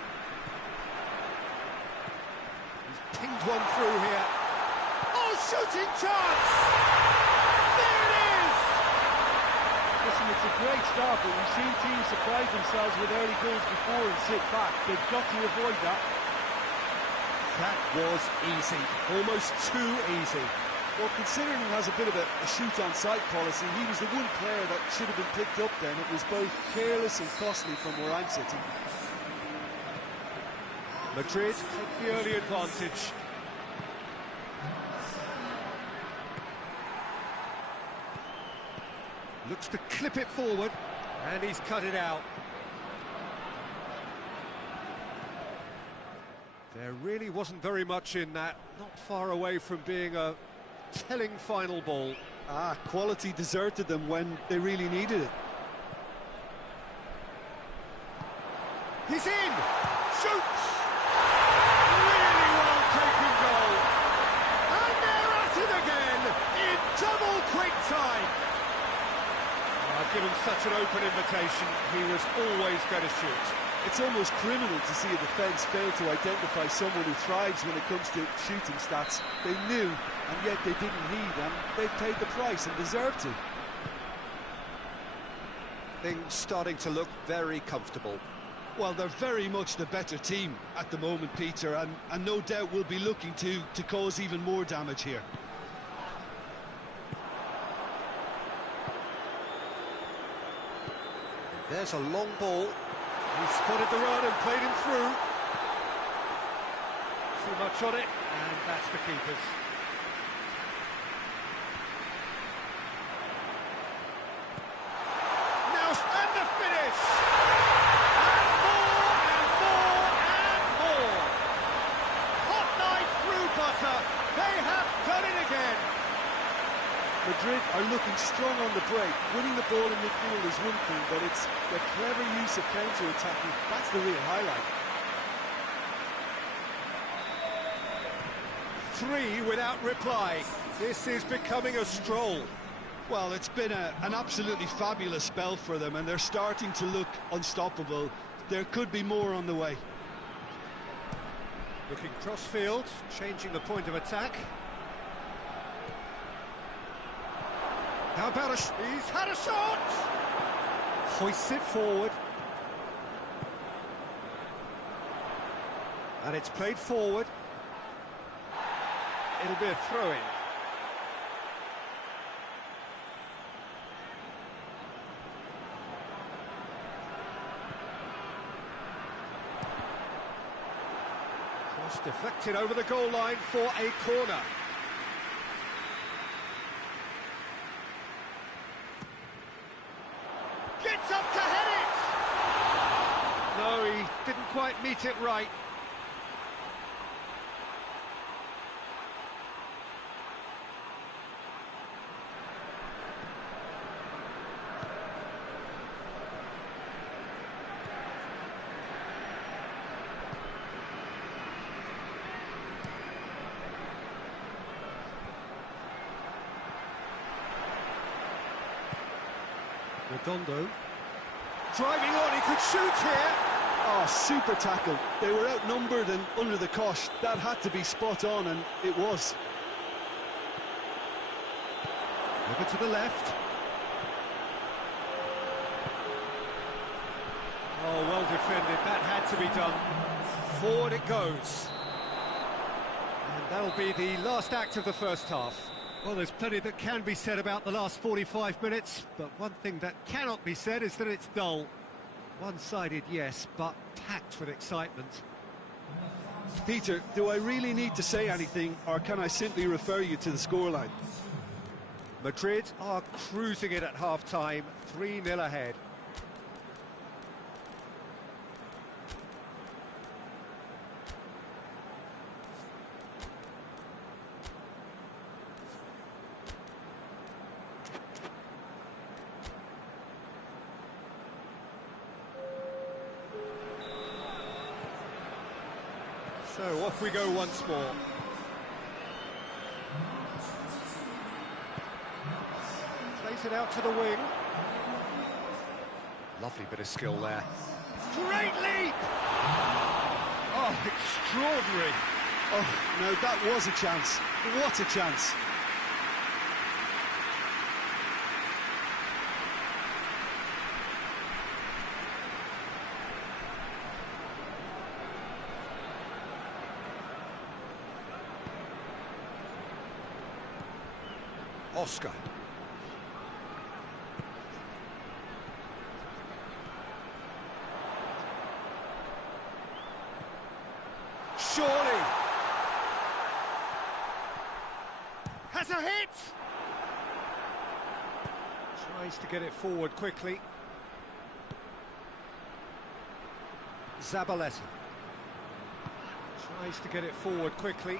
He's pinged one through here. Oh, shooting chance! There it is! Listen, it's a great start, but we've seen teams surprise themselves with early goals before and sit back. They've got to avoid that. That was easy. Almost too easy. Well, considering he has a bit of a shoot-on-sight policy, he was the one player that should have been picked up then. It was both careless and costly from where I'm sitting. Madrid take the early advantage. Looks to clip it forward, and he's cut it out. There really wasn't very much in that, not far away from being a telling final ball. Quality deserted them when they really needed it. He's in! Shoots! Really well taken goal. And they're at it again in double quick time. Given such an open invitation, he was always going to shoot. It's almost criminal to see a defence fail to identify someone who thrives when it comes to shooting stats. They knew, and yet they didn't heed, and they've paid the price and deserve to. Things starting to look very comfortable. Well, they're very much the better team at the moment, Peter, and no doubt will be looking to cause even more damage here. There's a long ball. He spotted the run and played him through. Too much on it, and that's the keeper's. Now, and the finish! And more, and more, and more! Hot knife through butter. They have done it again. Madrid are looking strong on the break. Winning the ball in midfield is one thing, but it's the clever use of counter-attacking. That's the real highlight. 3 without reply. This is becoming a stroll. Well, it's been an absolutely fabulous spell for them, and they're starting to look unstoppable. There could be more on the way. Looking cross-field, changing the point of attack. How about he's had a shot! Hoists it forward. And it's played forward. It'll be a throw-in. Cross deflected over the goal line for a corner. Gets up to head it! No, he didn't quite meet it right. Redondo driving on, he could shoot here. Oh, super tackle. They were outnumbered and under the cosh. That had to be spot on, and it was. Over to the left. Oh, well defended. That had to be done. Forward it goes. And that'll be the last act of the first half. Well, there's plenty that can be said about the last 45 minutes, but one thing that cannot be said is that it's dull. One-sided, yes, but packed with excitement. Peter, do I really need to say anything, or can I simply refer you to the scoreline? Madrid are cruising it at half-time, 3-0 ahead. So off we go once more. Plays it out to the wing. Lovely bit of skill there. Great leap! Oh, extraordinary. Oh, no, that was a chance. What a chance. Oscar. Surely. Has a hit. Tries to get it forward quickly. Zabaleta. Tries to get it forward quickly.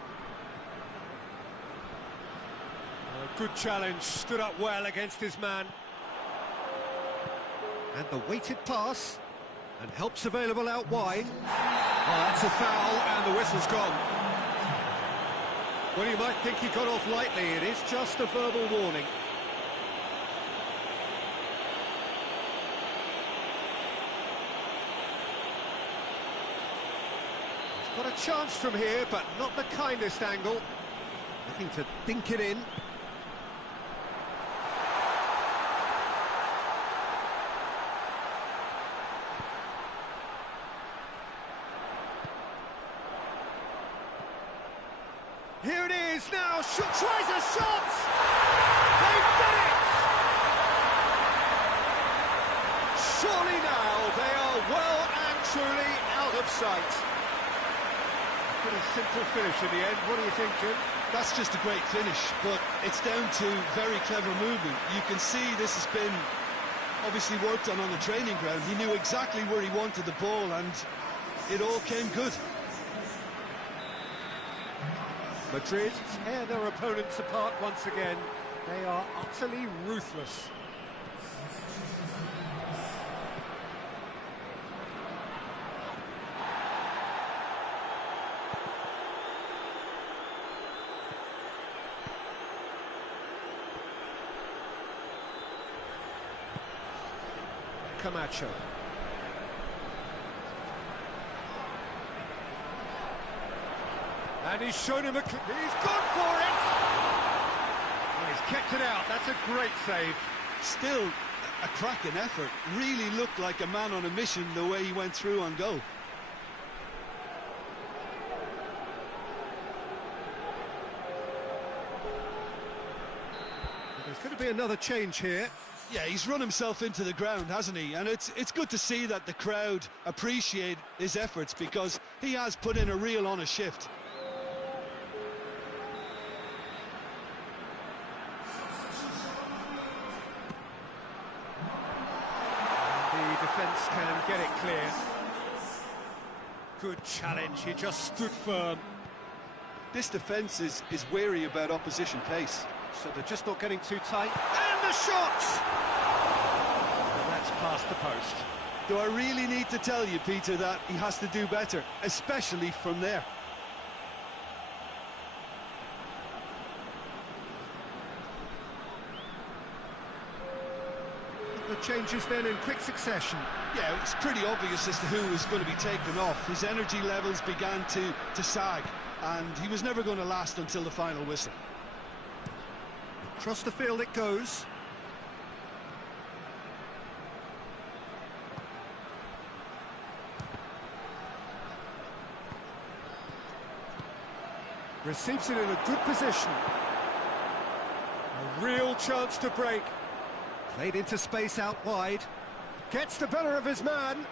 Good challenge, stood up well against his man. And the weighted pass, and help's available out wide. Oh, that's a foul, and the whistle's gone. Well, you might think he got off lightly, it is just a verbal warning. He's got a chance from here, but not the kindest angle. Looking to dink it in. Here it is now, tries a shot! They've done it! Surely now they are well and truly out of sight. Pretty simple finish in the end, what do you think, Jim? That's just a great finish, but it's down to very clever movement. You can see this has been obviously worked on the training ground. He knew exactly where he wanted the ball, and it all came good. Madrid tear their opponents apart once again. They are utterly ruthless. Camacho. And he's shown him he's gone for it! And he's kept it out, that's a great save. Still a cracking effort, really looked like a man on a mission the way he went through on goal. There's going to be another change here. Yeah, he's run himself into the ground, hasn't he? And it's good to see that the crowd appreciate his efforts, because he has put in a real honest shift. Defence can get it clear. Good challenge, he just stood firm. This defence is wary about opposition pace. So they're just not getting too tight. And the shot! And that's past the post. Do I really need to tell you, Peter, that he has to do better, especially from there? The changes then in quick succession. Yeah, it's pretty obvious as to who was going to be taken off. His energy levels began to sag, and he was never going to last until the final whistle. Across the field it goes. Receives it in a good position. A real chance to break. Played into space out wide. Gets the better of his man.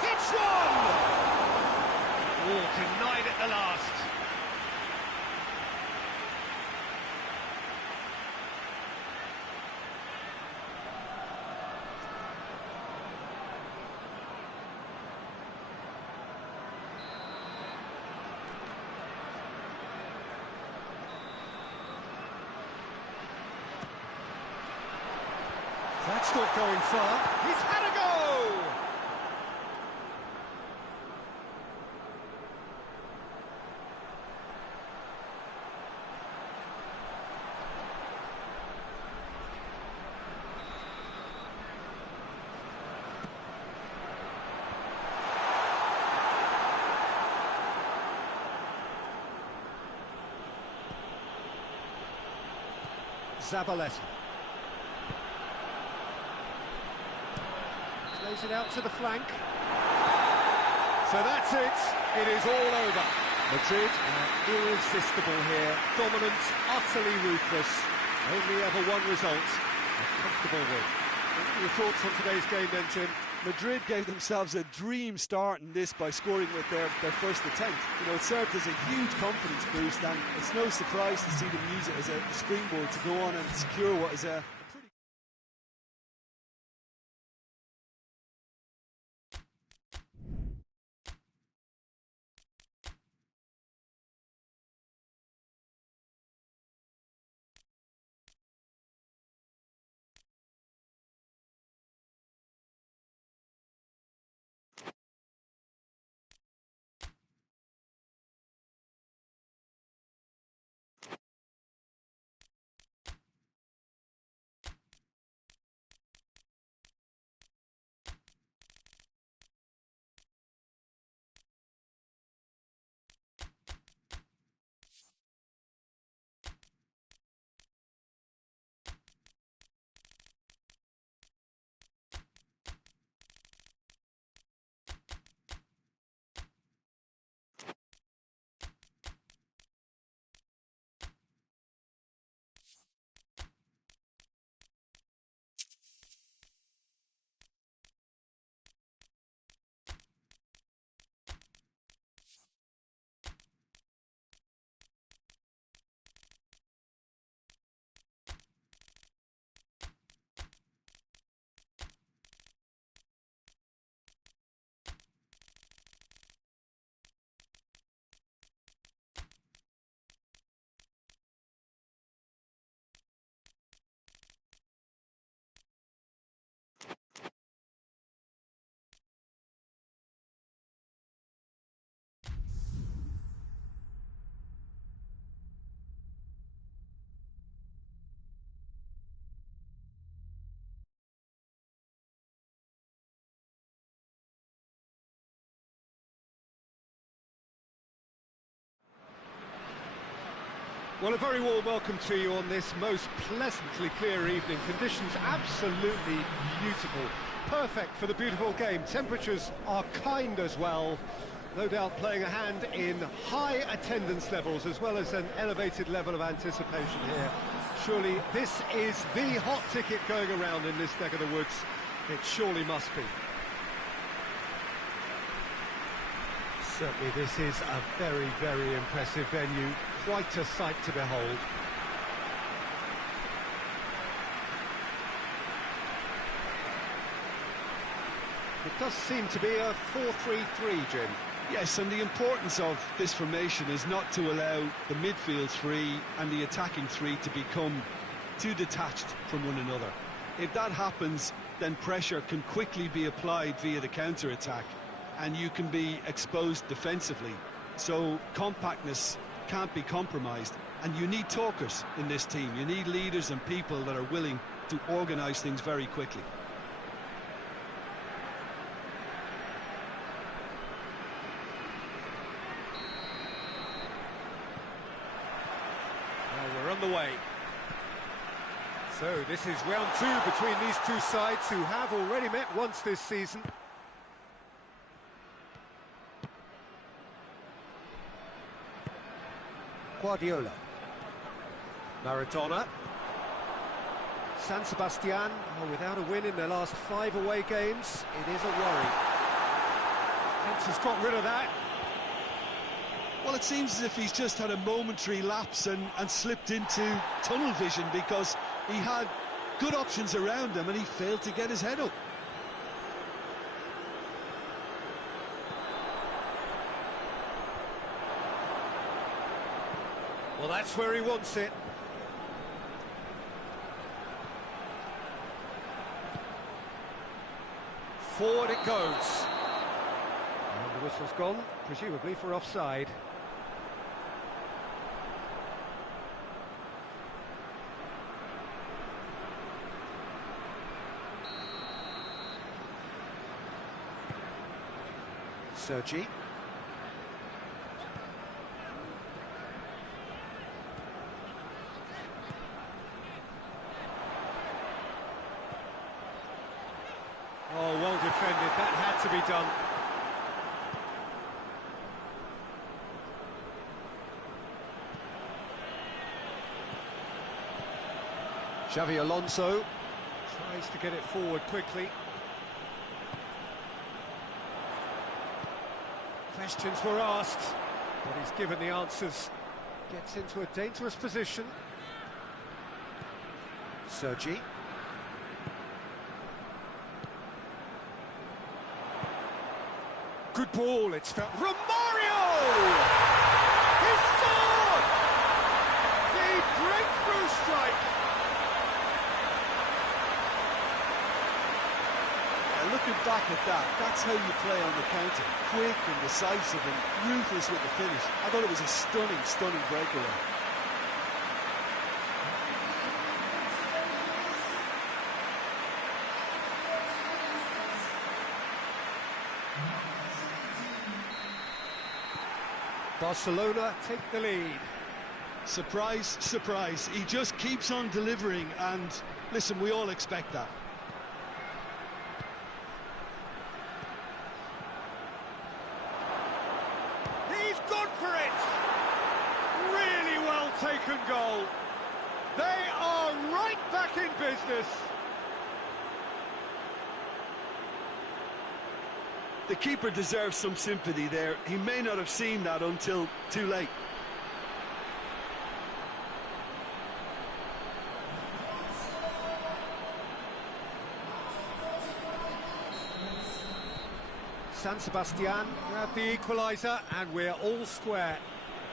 Hits one! Oh, denied at the last. That's not going far. He's had a go! Zabaleta. Plays it out to the flank. So that's it. It is all over. Madrid are irresistible here. Dominant, utterly ruthless. Only ever one result. A comfortable win. What are your thoughts on today's game then, Jim? Madrid gave themselves a dream start in this by scoring with their first attempt. You know, it served as a huge confidence boost, and it's no surprise to see them use it as a springboard to go on and secure what is a pretty... Well, a very warm welcome to you on this most pleasantly clear evening. Conditions absolutely beautiful. Perfect for the beautiful game. Temperatures are kind as well. No doubt playing a hand in high attendance levels as well as an elevated level of anticipation here. Surely this is the hot ticket going around in this neck of the woods. It surely must be. Certainly this is a very, very impressive venue. Quite a sight to behold. It does seem to be a 4-3-3, Jim. Yes, and the importance of this formation is not to allow the midfield three and the attacking three to become too detached from one another. If that happens, then pressure can quickly be applied via the counter-attack, and you can be exposed defensively. So compactness can't be compromised. And you need talkers in this team. You need leaders and people that are willing to organise things very quickly. Well, we're on the way. So this is round two between these two sides who have already met once this season. Guardiola. Maradona. San Sebastian are without a win in their last 5 away games. It is a worry. Defence has got rid of that. Well, it seems as if he's just had a momentary lapse and slipped into tunnel vision, because he had good options around him and he failed to get his head up. Well, that's where he wants it. Forward it goes. And the whistle's gone, presumably for offside. Sergi. Oh, well defended. That had to be done. Xavi Alonso tries to get it forward quickly. Questions were asked, but he's given the answers. Gets into a dangerous position. Sergi. Good ball, it's felt. Romario! He scored! The breakthrough strike! Looking back at that, that's how you play on the counter. Quick and decisive and ruthless with the finish. I thought it was a stunning, stunning breakaway. Barcelona take the lead. Surprise, surprise. He just keeps on delivering, and listen, we all expect that. He's gone for it! Really well taken goal. They are right back in business. The keeper deserves some sympathy there. He may not have seen that until too late. San Sebastian grabbed the equaliser, and we're all square.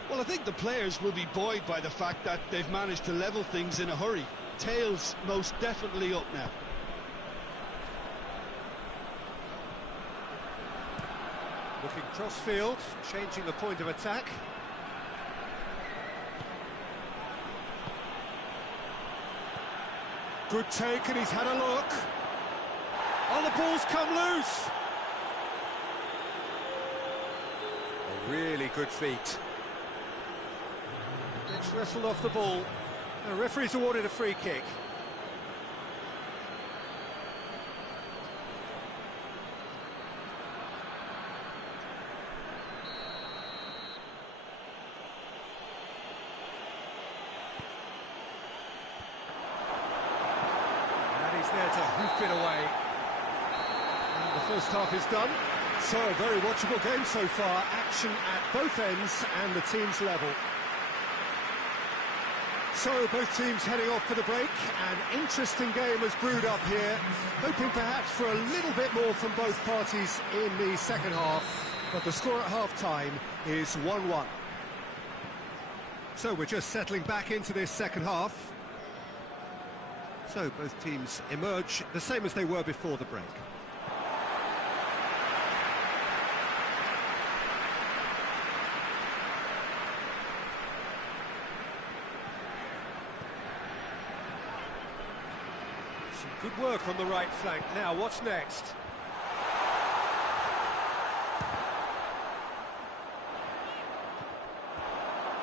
Well, I think the players will be buoyed by the fact that they've managed to level things in a hurry. Tails most definitely up now. Looking cross-field, changing the point of attack. Good take, and he's had a look. Oh, the ball's come loose. A really good feat. Gets wrestled off the ball. The referee's awarded a free kick. There to hoof it away. And the first half is done. So a very watchable game so far. Action at both ends and the teams level. So both teams heading off for the break. An interesting game has brewed up here. Hoping perhaps for a little bit more from both parties in the second half. But the score at half-time is 1-1. So we're just settling back into this second half. So both teams emerge the same as they were before the break. Good work on the right flank. Now, what's next?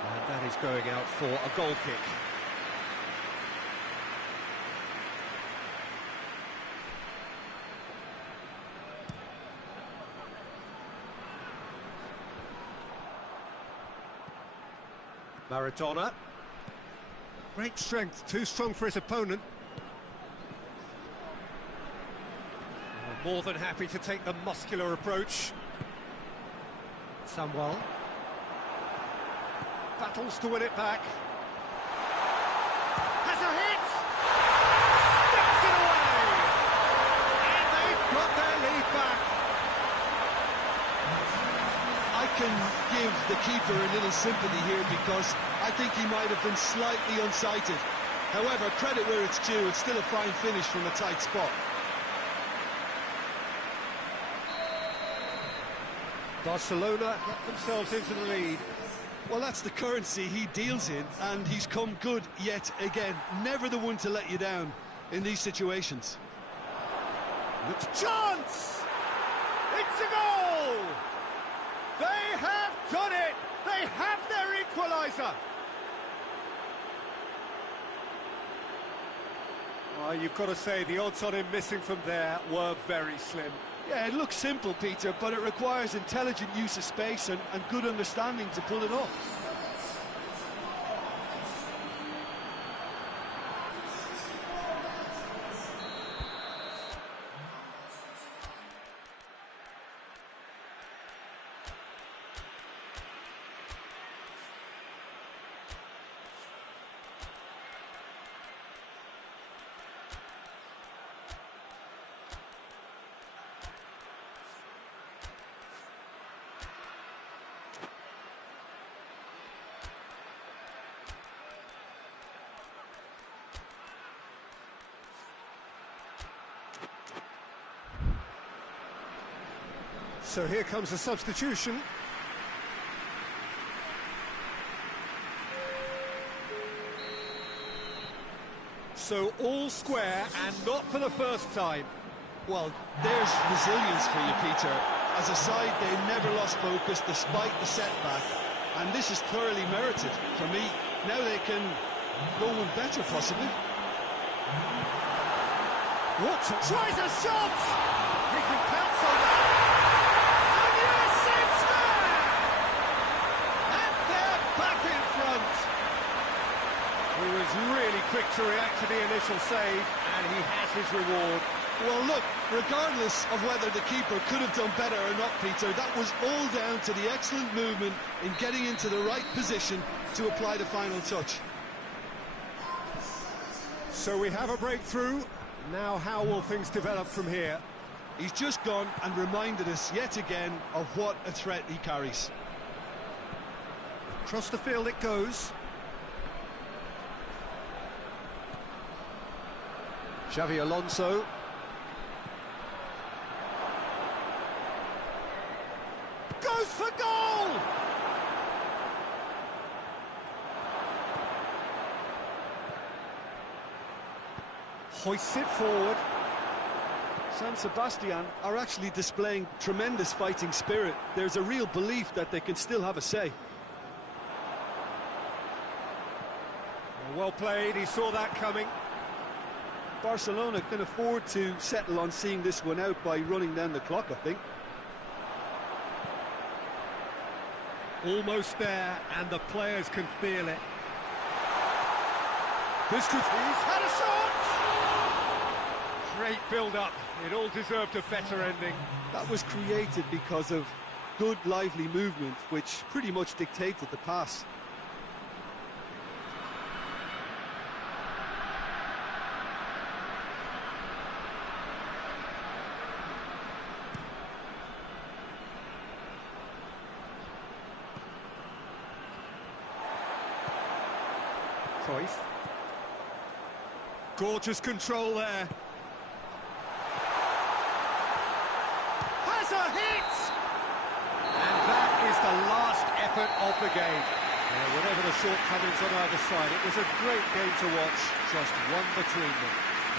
And that is going out for a goal kick. Maradona. Great strength, too strong for his opponent. More than happy to take the muscular approach. Samuel. Battles to win it back. Has a hit! Steps it away! And they've got their lead back. I can give the keeper a little sympathy here because I think he might have been slightly unsighted. However, credit where it's due, it's still a fine finish from a tight spot. Barcelona get themselves into the lead. Well, that's the currency he deals in, and he's come good yet again. Never the one to let you down in these situations. Looks chance! It's a goal! They have done it! They have their equaliser! Well, you've got to say the odds on him missing from there were very slim. Yeah, it looks simple, Peter, but it requires intelligent use of space and good understanding to pull it off. So here comes a substitution. So all square and not for the first time. Well, there's resilience for you, Peter. As a side, they never lost focus despite the setback, and this is thoroughly merited for me. Now they can go one better, possibly. What? Tries a shot! He can pounce on that! And yes, it's there! And they're back in front! He was really quick to react to the initial save, and he has his reward. Well, look, regardless of whether the keeper could have done better or not, Peter, that was all down to the excellent movement in getting into the right position to apply the final touch. So we have a breakthrough. Now how will things develop from here? He's just gone and reminded us yet again of what a threat he carries. Across the field it goes. Xavi Alonso. Goes for goal! Hoists it forward. San Sebastian are actually displaying tremendous fighting spirit. There's a real belief that they can still have a say. Well played, he saw that coming. Barcelona can afford to settle on seeing this one out by running down the clock, I think. Almost there, and the players can feel it. He's had a shot! Great build-up. It all deserved a better ending. That was created because of good, lively movement, which pretty much dictated the pass. Cruyff. Gorgeous control there. Has a hit! And that is the last effort of the game. Whatever the shortcomings on either side, it was a great game to watch, just one between them.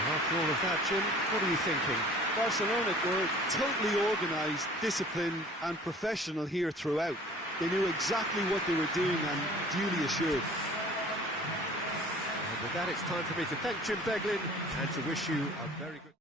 After all of that, Jim, what are you thinking? Barcelona were totally organised, disciplined and professional here throughout. They knew exactly what they were doing and duly assured. And with that, it's time for me to thank Jim Beglin and to wish you a very good...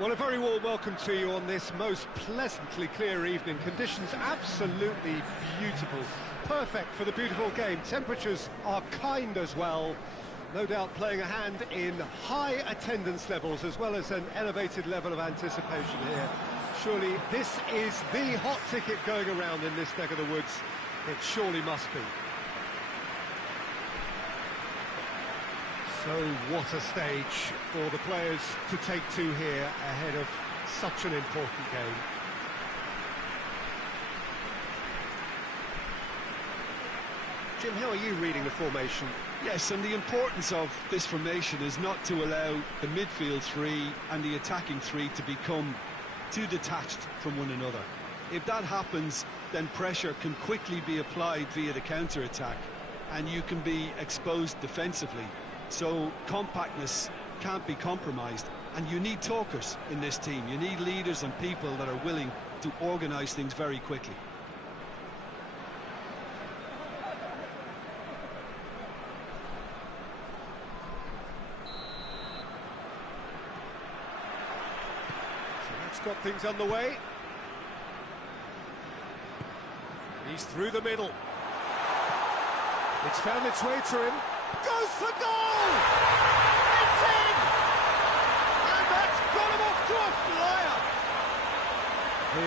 Well, a very warm welcome to you on this most pleasantly clear evening. Conditions absolutely beautiful. Perfect for the beautiful game. Temperatures are kind as well. No doubt playing a hand in high attendance levels as well as an elevated level of anticipation here. Surely this is the hot ticket going around in this neck of the woods. It surely must be. So what a stage for the players to take to here ahead of such an important game. Jim, how are you reading the formation? Yes, and the importance of this formation is not to allow the midfield three and the attacking three to become too detached from one another. If that happens, then pressure can quickly be applied via the counter-attack, and you can be exposed defensively. So compactness can't be compromised, and you need talkers in this team. You need leaders and people that are willing to organise things very quickly. So that's got things underway. He's through the middle. It's found its way to him. Goes for goal! It's in! And that's got him off to a flyer!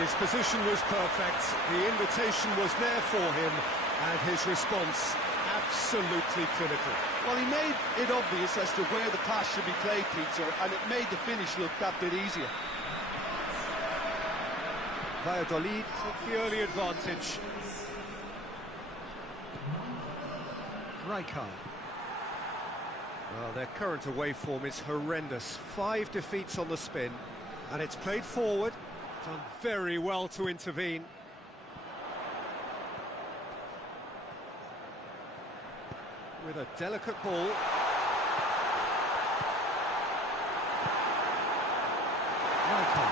His position was perfect, the invitation was there for him, and his response absolutely clinical. Well, he made it obvious as to where the pass should be played, Peter, and it made the finish look that bit easier. Valladolid took the early advantage. RAYO. Well, their current away form is horrendous. 5 defeats on the spin, and it's played forward. Done very well to intervene. With a delicate ball. RAYO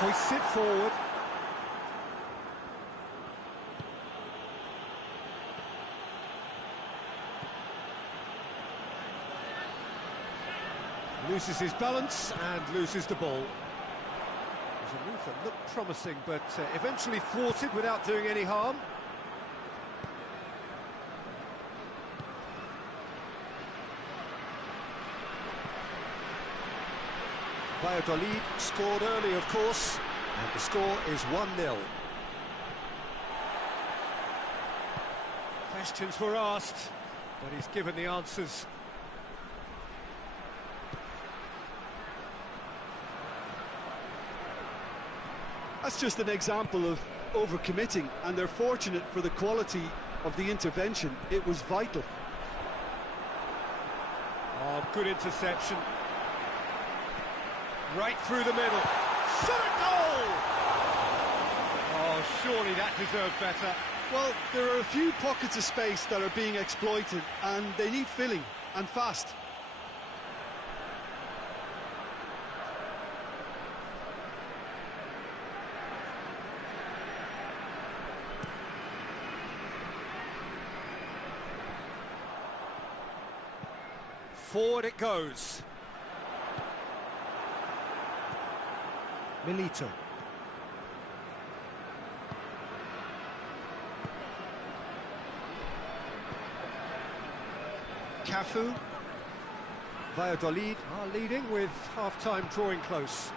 hoists it forward. Loses his balance and loses the ball. It was a move that looked promising, but eventually thwarted without doing any harm. Valladolid scored early, of course, and the score is 1-0. Questions were asked. But he's given the answers. That's just an example of overcommitting, and they're fortunate for the quality of the intervention. It was vital. Oh, good interception. Right through the middle. Shot a goal! Oh, surely that deserved better. Well, there are a few pockets of space that are being exploited, and they need filling, and fast. Forward it goes. Milito. Cafu. Valladolid are leading with half-time drawing close.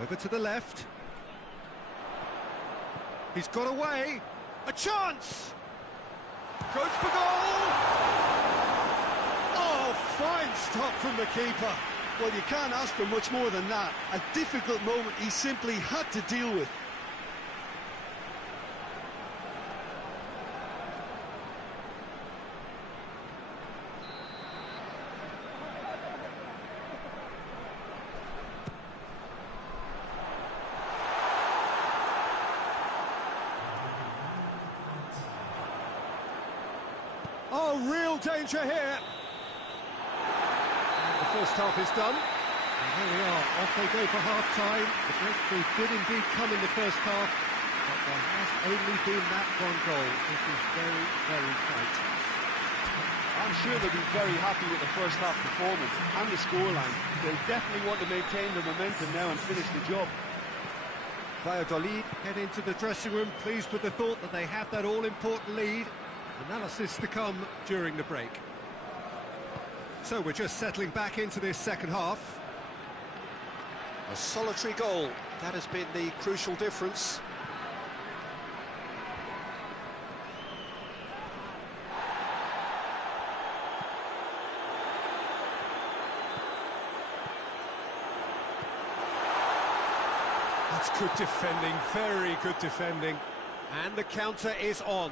Over to the left. He's got away. A chance! Goes for goal! Oh, fine stop from the keeper. Well, you can't ask for much more than that. A difficult moment he simply had to deal with. Oh, real danger here. And the first half is done. And here we are, off they go for half-time. The breakthrough did indeed come in the first half, but there has only been that one goal. It is very, very tight. I'm sure they'll be very happy with the first half performance and the scoreline. They'll definitely want to maintain the momentum now and finish the job. Valladolid head into the dressing room, pleased with the thought that they have that all-important lead. Analysis to come during the break. So we're just settling back into this second half. A solitary goal, that has been the crucial difference. That's good defending, very good defending. And the counter is on.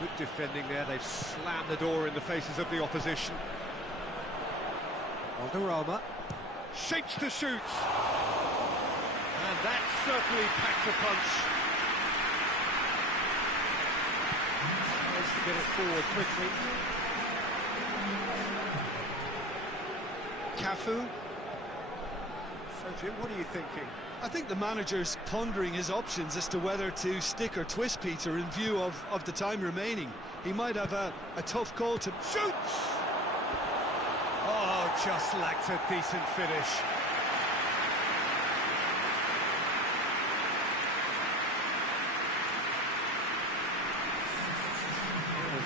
Good defending there, they've slammed the door in the faces of the opposition. Valderrama shapes to shoot. And that certainly packed a punch. Tries to get it forward quickly. Cafu. So Jim, what are you thinking? I think the manager's pondering his options as to whether to stick or twist Peter in view of the time remaining. He might have a tough call to... Shoots! Oh, just lacked a decent finish.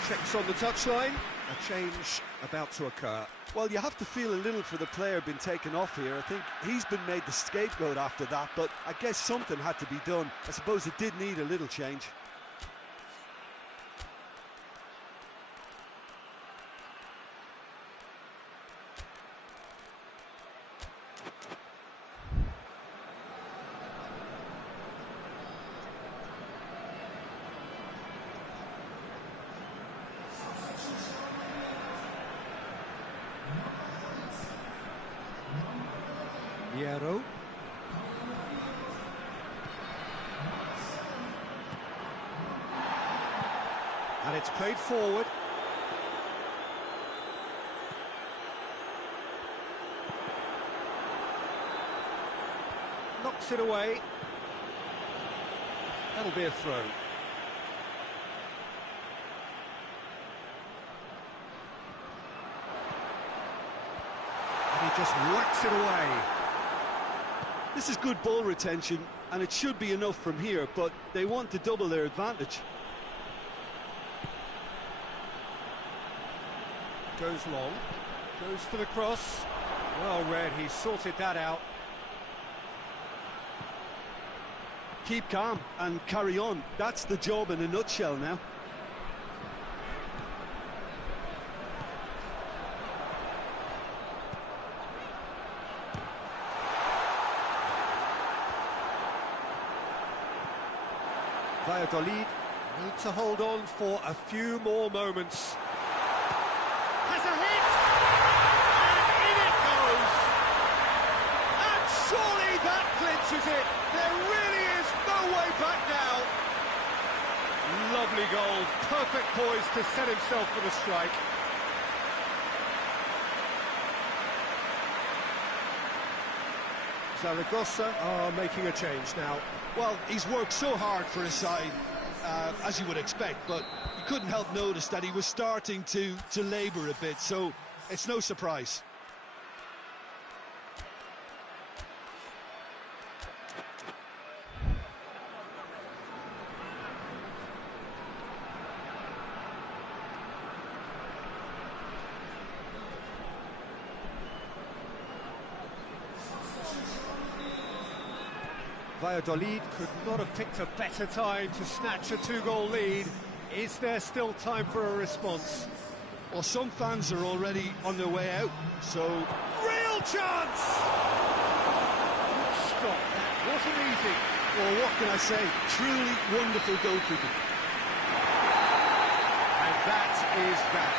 Checks on the touchline. A change about to occur. Well, you have to feel a little for the player being taken off here. I think he's been made the scapegoat after that, but I guess something had to be done. I suppose it did need a little change. Hierro. And it's played forward. Knocks it away. That'll be a throw. And he just whacks it away. This is good ball retention, and it should be enough from here, but they want to double their advantage. Goes long. Goes for the cross. Well read, he sorted that out. Keep calm and carry on. That's the job in a nutshell now. Valladolid need to hold on for a few more moments. Has a hit! And in it goes! And surely that clinches it! There really is no way back now! Lovely goal, perfect poise to set himself for the strike. Zaragoza are making a change now. Well, he's worked so hard for his side, as you would expect, but you couldn't help notice that he was starting to labour a bit, so it's no surprise. Valladolid could not have picked a better time to snatch a two-goal lead. Is there still time for a response? Well, some fans are already on their way out, so... Real chance! Good stop, that wasn't easy. Well, what can I say? Truly wonderful goalkeeping. And that is that.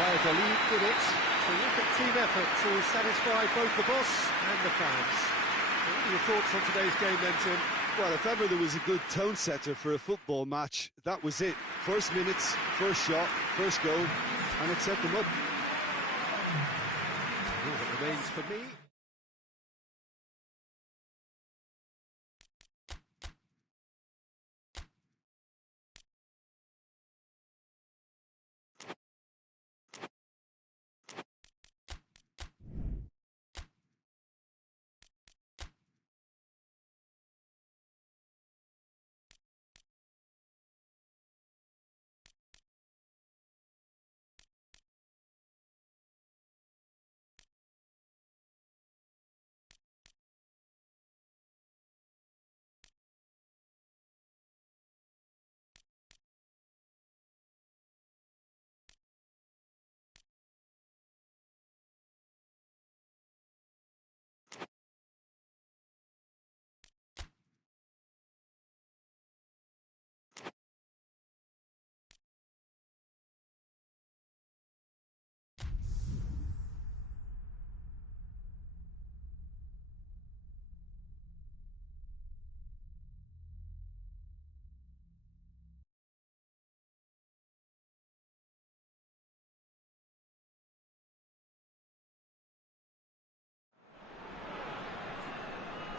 Valladolid did it. Terrific team effort to satisfy both the boss and the fans. What are your thoughts on today's game then, Jim? Well, if ever there was a good tone setter for a football match, that was it. First minutes, first shot, first goal, and it set them up. All that remains for me.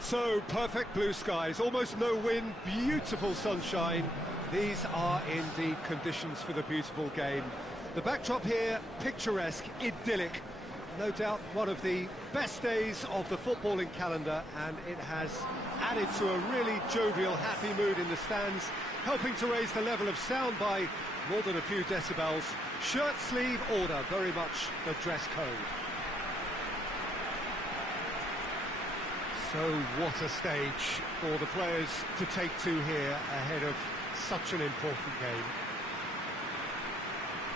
So, perfect blue skies, almost no wind, beautiful sunshine. These are indeed conditions for the beautiful game. The backdrop here, picturesque, idyllic. No doubt one of the best days of the footballing calendar, and it has added to a really jovial, happy mood in the stands, helping to raise the level of sound by more than a few decibels. Shirt sleeve order, very much the dress code. So what a stage for the players to take to here ahead of such an important game.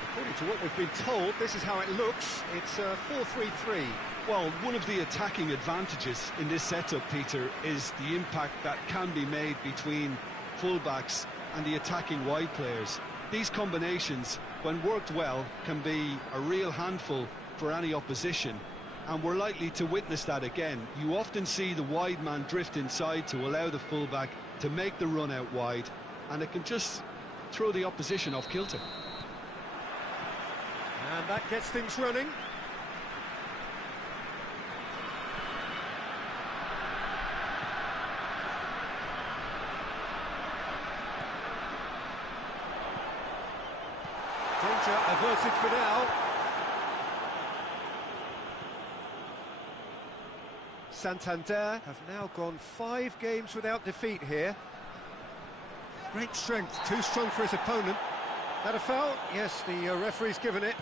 According to what we've been told, this is how it looks. It's 4-3-3. Well, one of the attacking advantages in this setup, Peter, is the impact that can be made between fullbacks and the attacking wide players. These combinations, when worked well, can be a real handful for any opposition. And we're likely to witness that again. You often see the wide man drift inside to allow the fullback to make the run out wide, and it can just throw the opposition off kilter. And that gets things running. Danger averted for now. Santander have now gone 5 games without defeat here. Great strength, too strong for his opponent. That a foul? Yes, the referee's given it.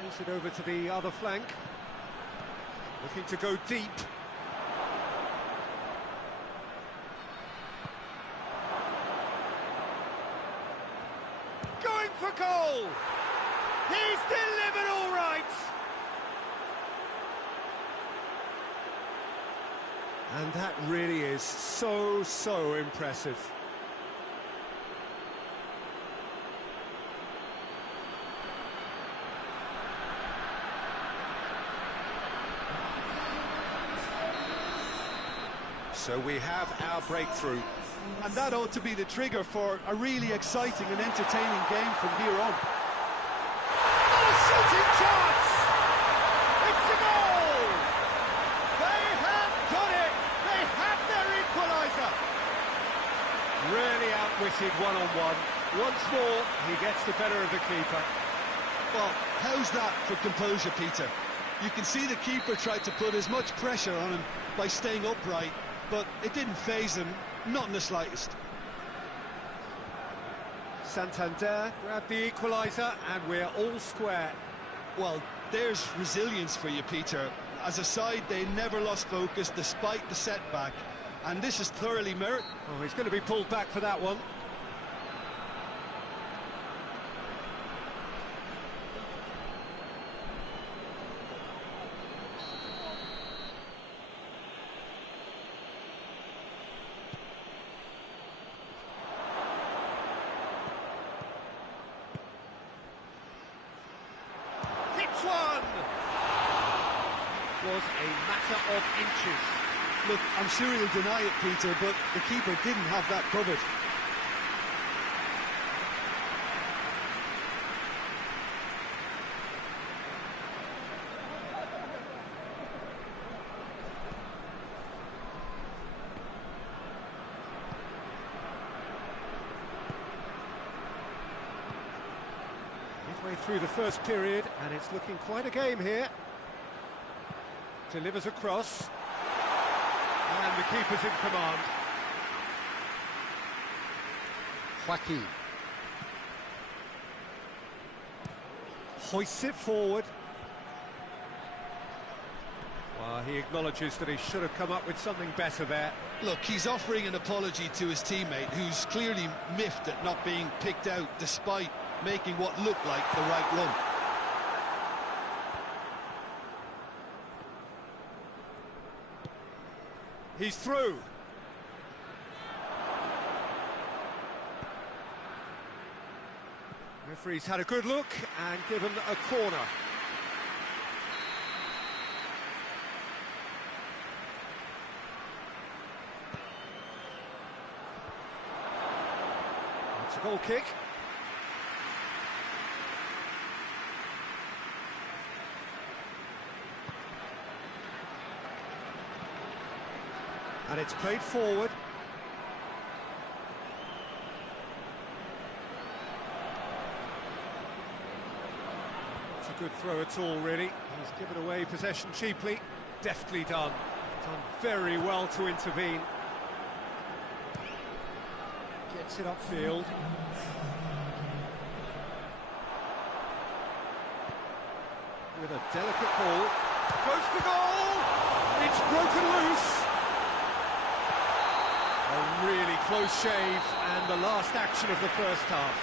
Plays it over to the other flank. Looking to go deep. Going for goal! He's delivered all right! And that really is so impressive. So we have our breakthrough. And that ought to be the trigger for a really exciting and entertaining game from here on. Oh, shooting chance! It's a goal! They have done it! They have their equaliser! Really outwitted one-on-one. Once more, he gets the better of the keeper. Well, how's that for composure, Peter? You can see the keeper tried to put as much pressure on him by staying upright, but it didn't faze him, not in the slightest. Santander grabbed the equaliser, and we're all square. Well, there's resilience for you, Peter. As a side, they never lost focus despite the setback, and this is thoroughly merit. Oh, he's going to be pulled back for that one. One was a matter of inches. Look, I'm sure he'll deny it, Peter, but the keeper didn't have that covered. Midway through the first period, and it's looking quite a game here. Delivers a cross, and the keeper's in command. Joaquin hoists it forward. Well, he acknowledges that he should have come up with something better there. Look, he's offering an apology to his teammate, who's clearly miffed at not being picked out despite making what looked like the right run. He's through. Referee's had a good look and given a corner. It's a goal kick. And it's played forward. It's a good throw at all, really. He's given away possession cheaply. Deftly done. Done very well to intervene. Gets it upfield. With a delicate ball. Goes for goal! It's broken loose! A really close shave, and the last action of the first half.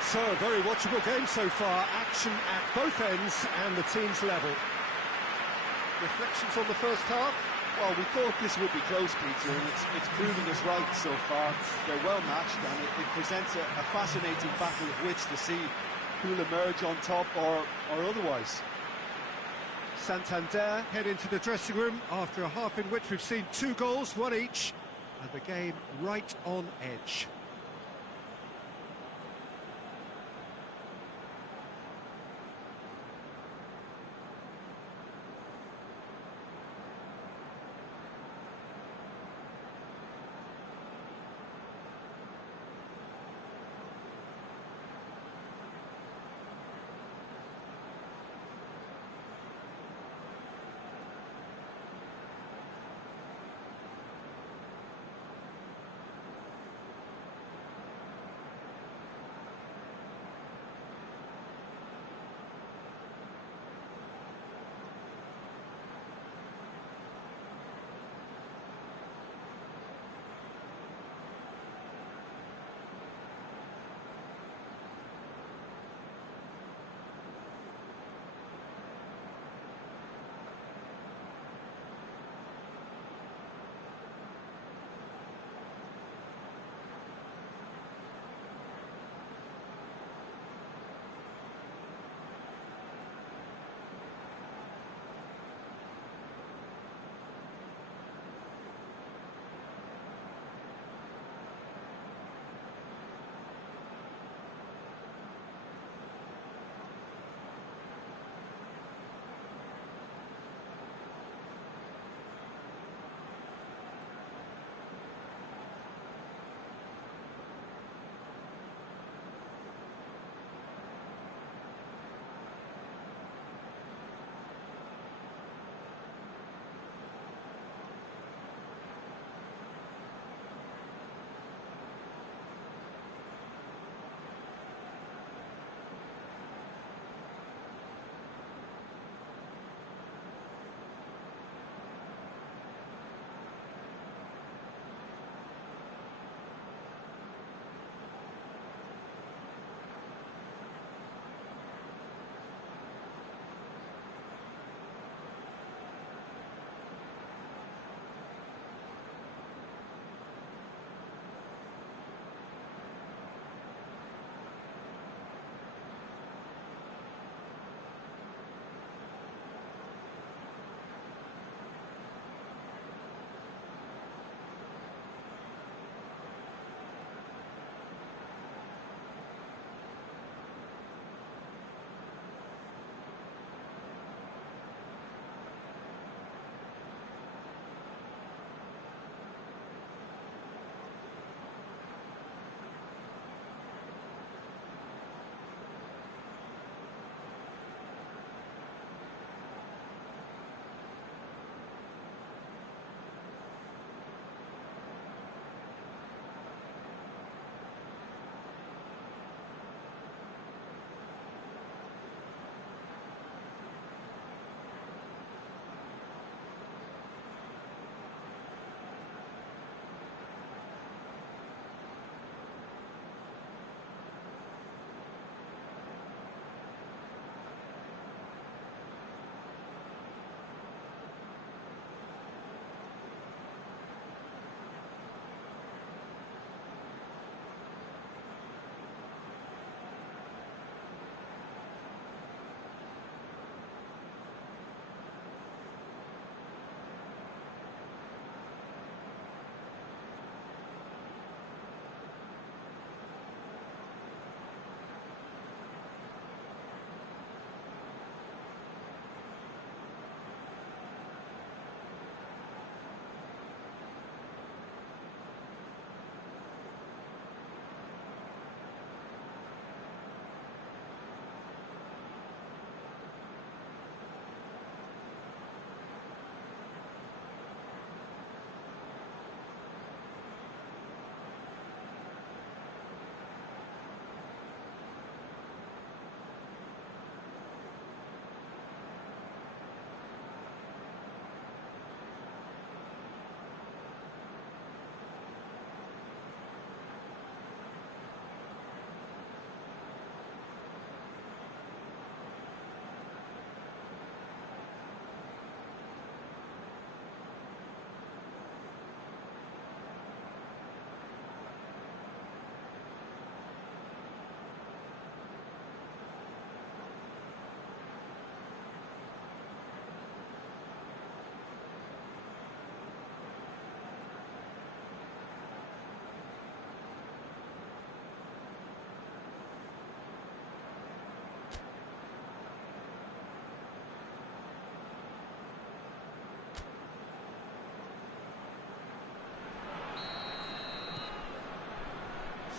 So, a very watchable game so far. Action at both ends, and the team's level. Reflections on the first half? Well, we thought this would be close, Peter, and it's proving us right so far. They're well matched, and it presents a fascinating battle of wits to see who'll emerge on top or otherwise. Santander head into the dressing room after a half in which we've seen 2 goals, 1 each. And the game right on edge.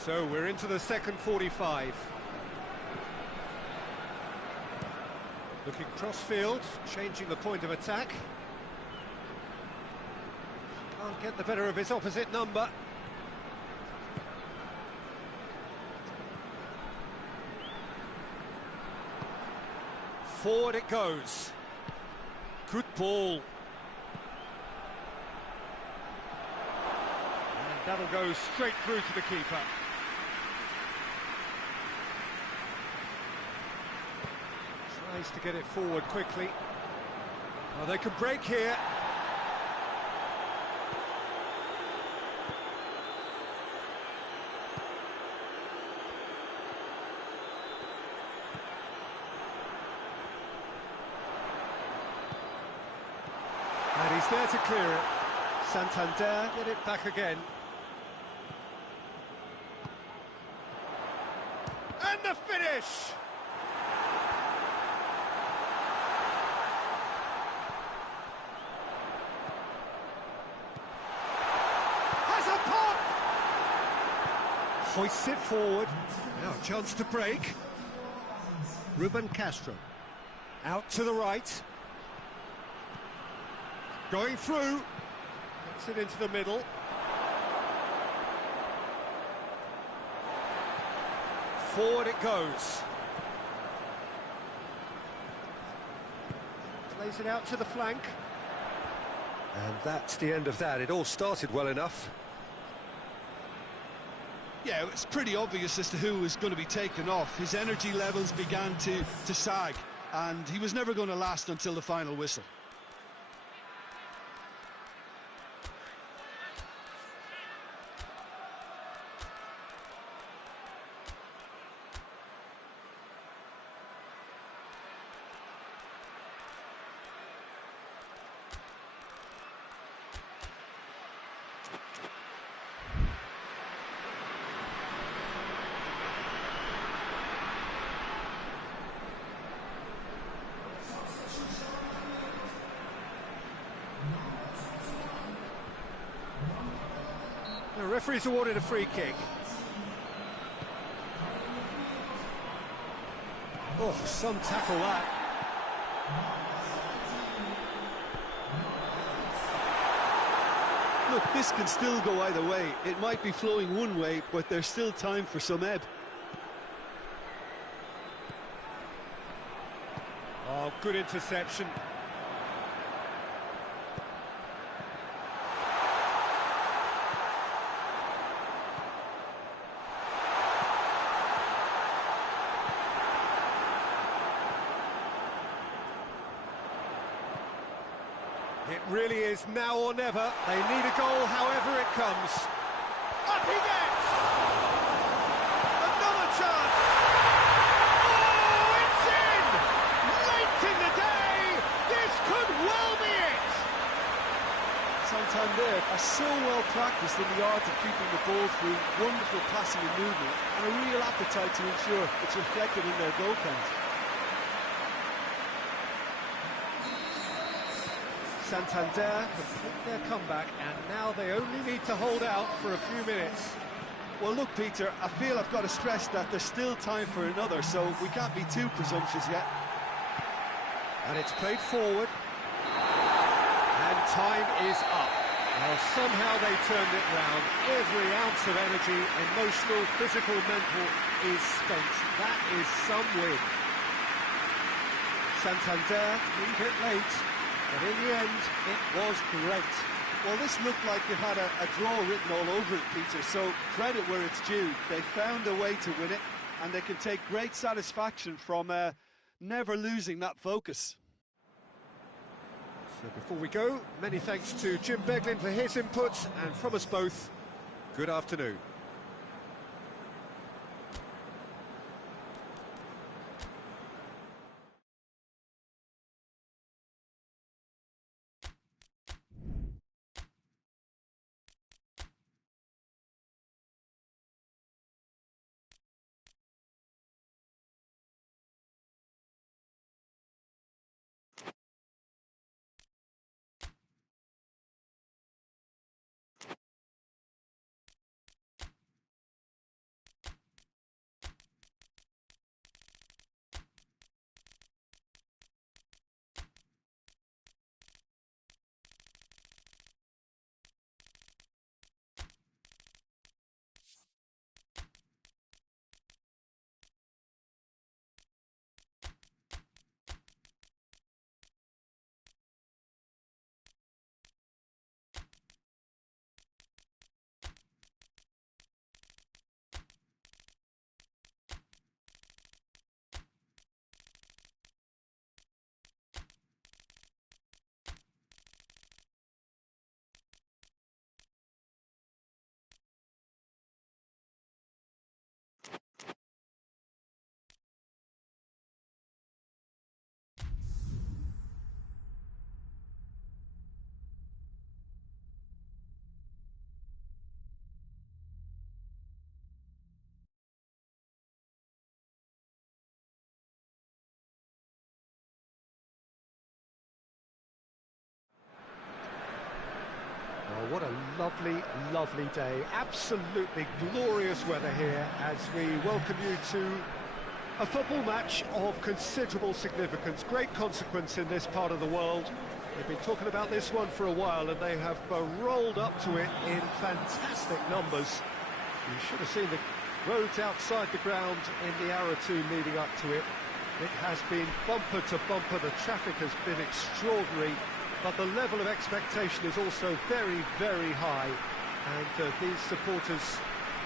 So we're into the second 45. Looking cross-field, changing the point of attack. Can't get the better of his opposite number. Forward it goes. Good ball. And that'll go straight through to the keeper. Tries to get it forward quickly. Oh, they could break here. And he's there to clear it. Santander get it back again. And the finish! Has a pop! Hoists it forward. Now a chance to break. Ruben Castro. Out to the right. Going through. Gets it into the middle. Forward it goes. Plays it out to the flank. And that's the end of that. It all started well enough. Yeah, it's pretty obvious as to who was going to be taken off. His energy levels began to sag, and he was never going to last until the final whistle. The referee's awarded a free kick. Oh, some tackle that. Look, this can still go either way. It might be flowing one way, but there's still time for some ebb. Oh, good interception. It really is now or never. They need a goal however it comes. Up he gets! Another chance! Oh, it's in! Late in the day! This could well be it! Santander are so well practiced in the art of keeping the ball through, wonderful passing and movement, and a real appetite to ensure it's reflected in their goal count. Santander complete their comeback, and now they only need to hold out for a few minutes. Well, look, Peter, I feel I've got to stress that there's still time for another, so we can't be too presumptuous yet. And it's played forward. And time is up. Well, somehow they turned it round. Every ounce of energy, emotional, physical, mental, is spent. That is some win. Santander leave it late. But in the end, it was great. Well, this looked like it had a draw written all over it, Peter, so credit where it's due. They found a way to win it, and they can take great satisfaction from never losing that focus. So before we go, many thanks to Jim Beglin for his input, and from us both, good afternoon. lovely, lovely day. Absolutely glorious weather here as we welcome you to a football match of considerable significance, great consequence in this part of the world. They've been talking about this one for a while and they have rolled up to it in fantastic numbers. You should have seen the roads outside the ground in the hour or two leading up to it. It has been bumper to bumper, the traffic has been extraordinary, but the level of expectation is also very, very high. And these supporters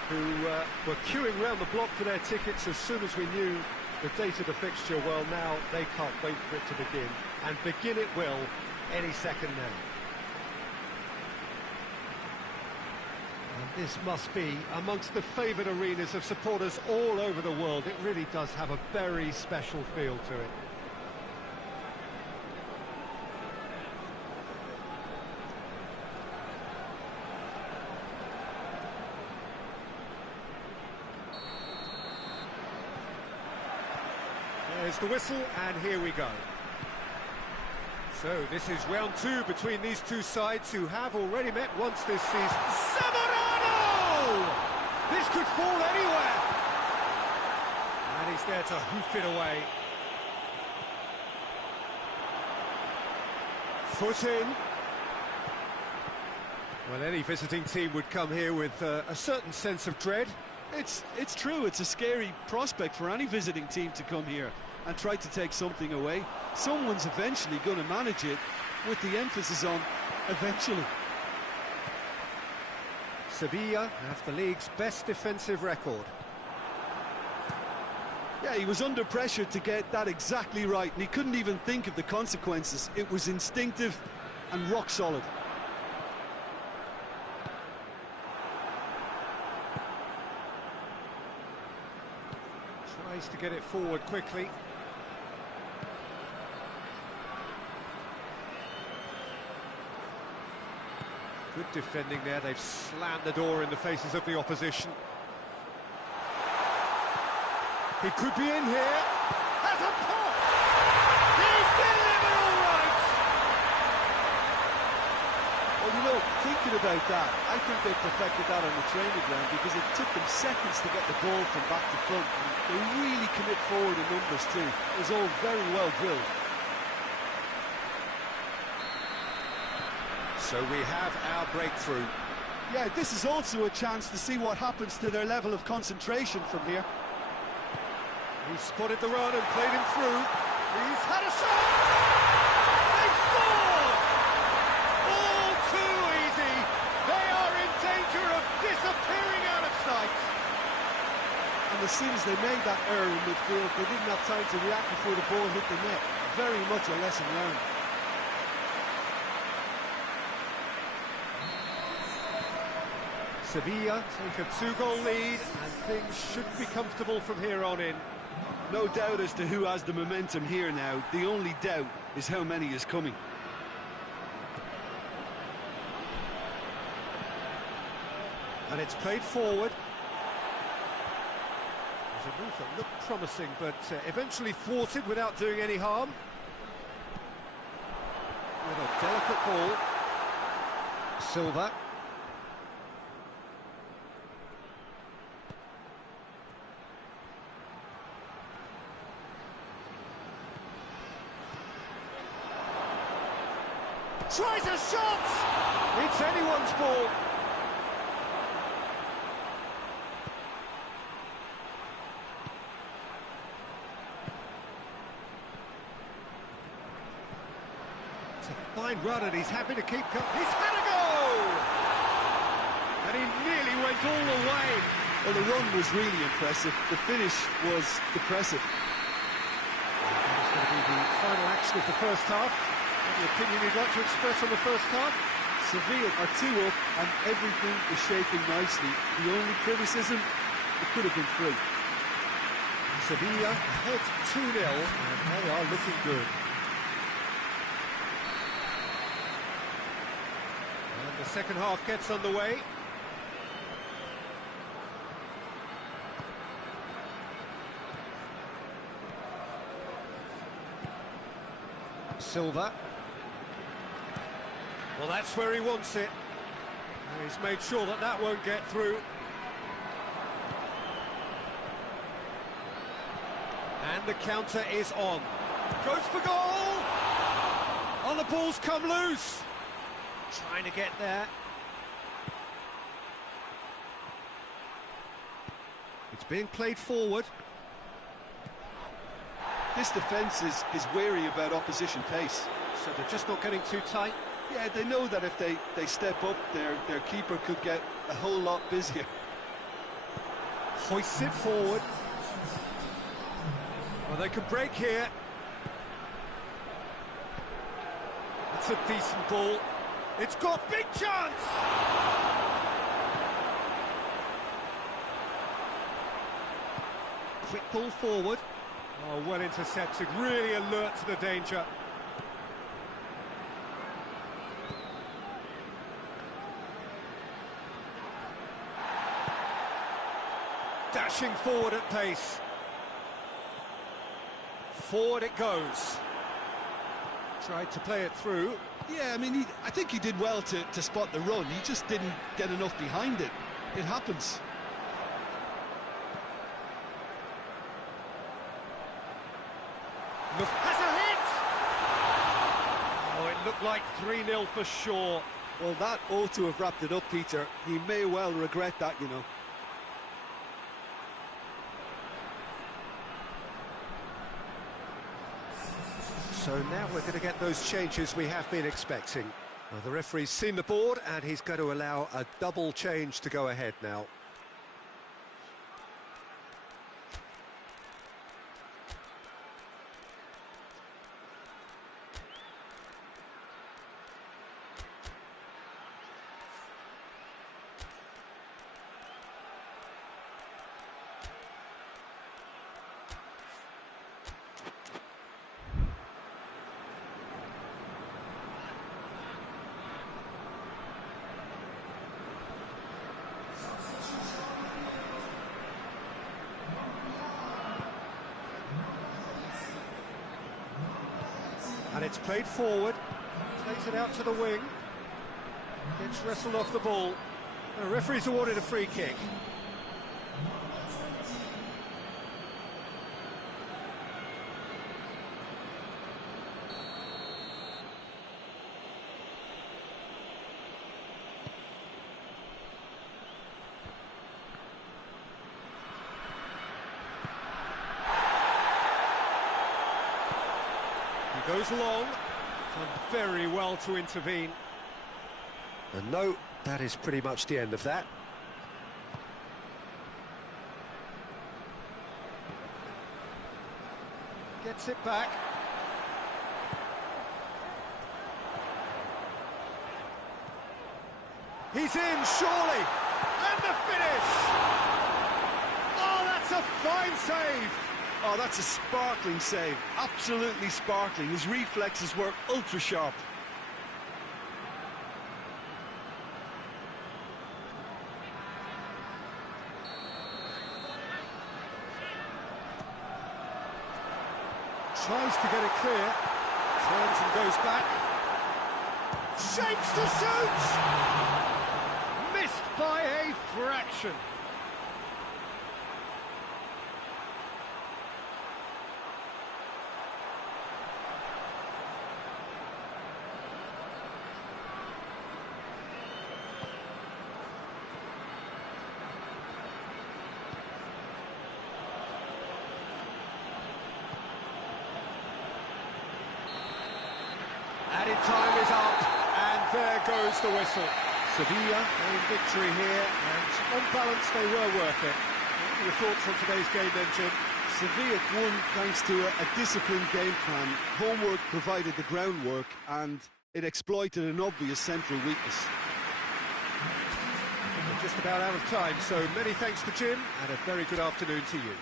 who were queuing around the block for their tickets as soon as we knew the date of the fixture, well, now they can't wait for it to begin. And begin it will any second now. And this must be amongst the favoured arenas of supporters all over the world. It really does have a very special feel to it. There's the whistle, and here we go. So this is round two between these two sides who have already met once this season. Zamorano! This could fall anywhere. And he's there to hoof it away. Foot in. Well, any visiting team would come here with a certain sense of dread. It's true, it's a scary prospect for any visiting team to come here and try to take something away. Someone's eventually going to manage it, with the emphasis on eventually. Sevilla have the league's best defensive record. Yeah, he was under pressure to get that exactly right, and he couldn't even think of the consequences. It was instinctive and rock solid. Tries to get it forward quickly. Good defending there, they've slammed the door in the faces of the opposition. He could be in here. Has a pop! He's delivered all right! Well, you know, thinking about that, I think they perfected that on the training ground because it took them seconds to get the ball from back to front. And they really commit forward in numbers too. It was all very well drilled. So we have our breakthrough. Yeah, this is also a chance to see what happens to their level of concentration from here. He spotted the run and played him through. He's had a shot! They've scored! All too easy. They are in danger of disappearing out of sight. And as soon as they made that error in midfield, they didn't have time to react before the ball hit the net. Very much a lesson learned. Sevilla take a two-goal lead, and things should be comfortable from here on in. No doubt as to who has the momentum here now. The only doubt is how many is coming. And it's played forward. There's a move that looked promising, but eventually thwarted without doing any harm. With a delicate ball. Silva. Tries a shot! It's anyone's ball. It's a fine run and he's happy to keep coming. He's had a go! And he nearly went all the way. Well, the run was really impressive. The finish was depressive. That's going to be the final action of the first half. Any opinion you'd like to express on the first half? Sevilla are 2 up and everything is shaping nicely. The only criticism, it could have been 3. Sevilla ahead 2-0 and they are looking good. And the second half gets underway. Silva. Well, that's where he wants it. He's made sure that that won't get through. And the counter is on. Goes for goal! Oh, the ball's come loose. Trying to get there. It's being played forward. This defence is wary about opposition pace. So they're just not getting too tight. Yeah, they know that if they step up, their keeper could get a whole lot busier. Hoists it forward. Well, they can break here. It's a decent ball. It's got big chance! Quick ball forward. Oh, well intercepted, really alert to the danger. Dashing forward at pace. Forward it goes. Tried to play it through. Yeah, I mean, I think he did well to spot the run. He just didn't get enough behind it. It happens. Has a hit! Oh, it looked like 3-0 for sure. Well, that ought to have wrapped it up, Peter. He may well regret that, you know. So now we're going to get those changes we have been expecting. Well, the referee's seen the board and he's going to allow a double change to go ahead now. And it's played forward, plays it out to the wing, gets wrestled off the ball. The referee's awarded a free kick. Goes long, done very well to intervene. And no, that is pretty much the end of that. Gets it back. He's in, surely! And the finish! Oh, that's a fine save! Oh, that's a sparkling save. Absolutely sparkling. His reflexes were ultra-sharp. Tries to get it clear. Turns and goes back. Shapes to shoot! Missed by a fraction. Added time is up, and there goes the whistle. Sevilla in victory here, and on balance they were worth it. What are your thoughts on today's game then, Jim? Sevilla won thanks to a disciplined game plan. Homework provided the groundwork, and it exploited an obvious central weakness. We're just about out of time, so many thanks to Jim, and a very good afternoon to you.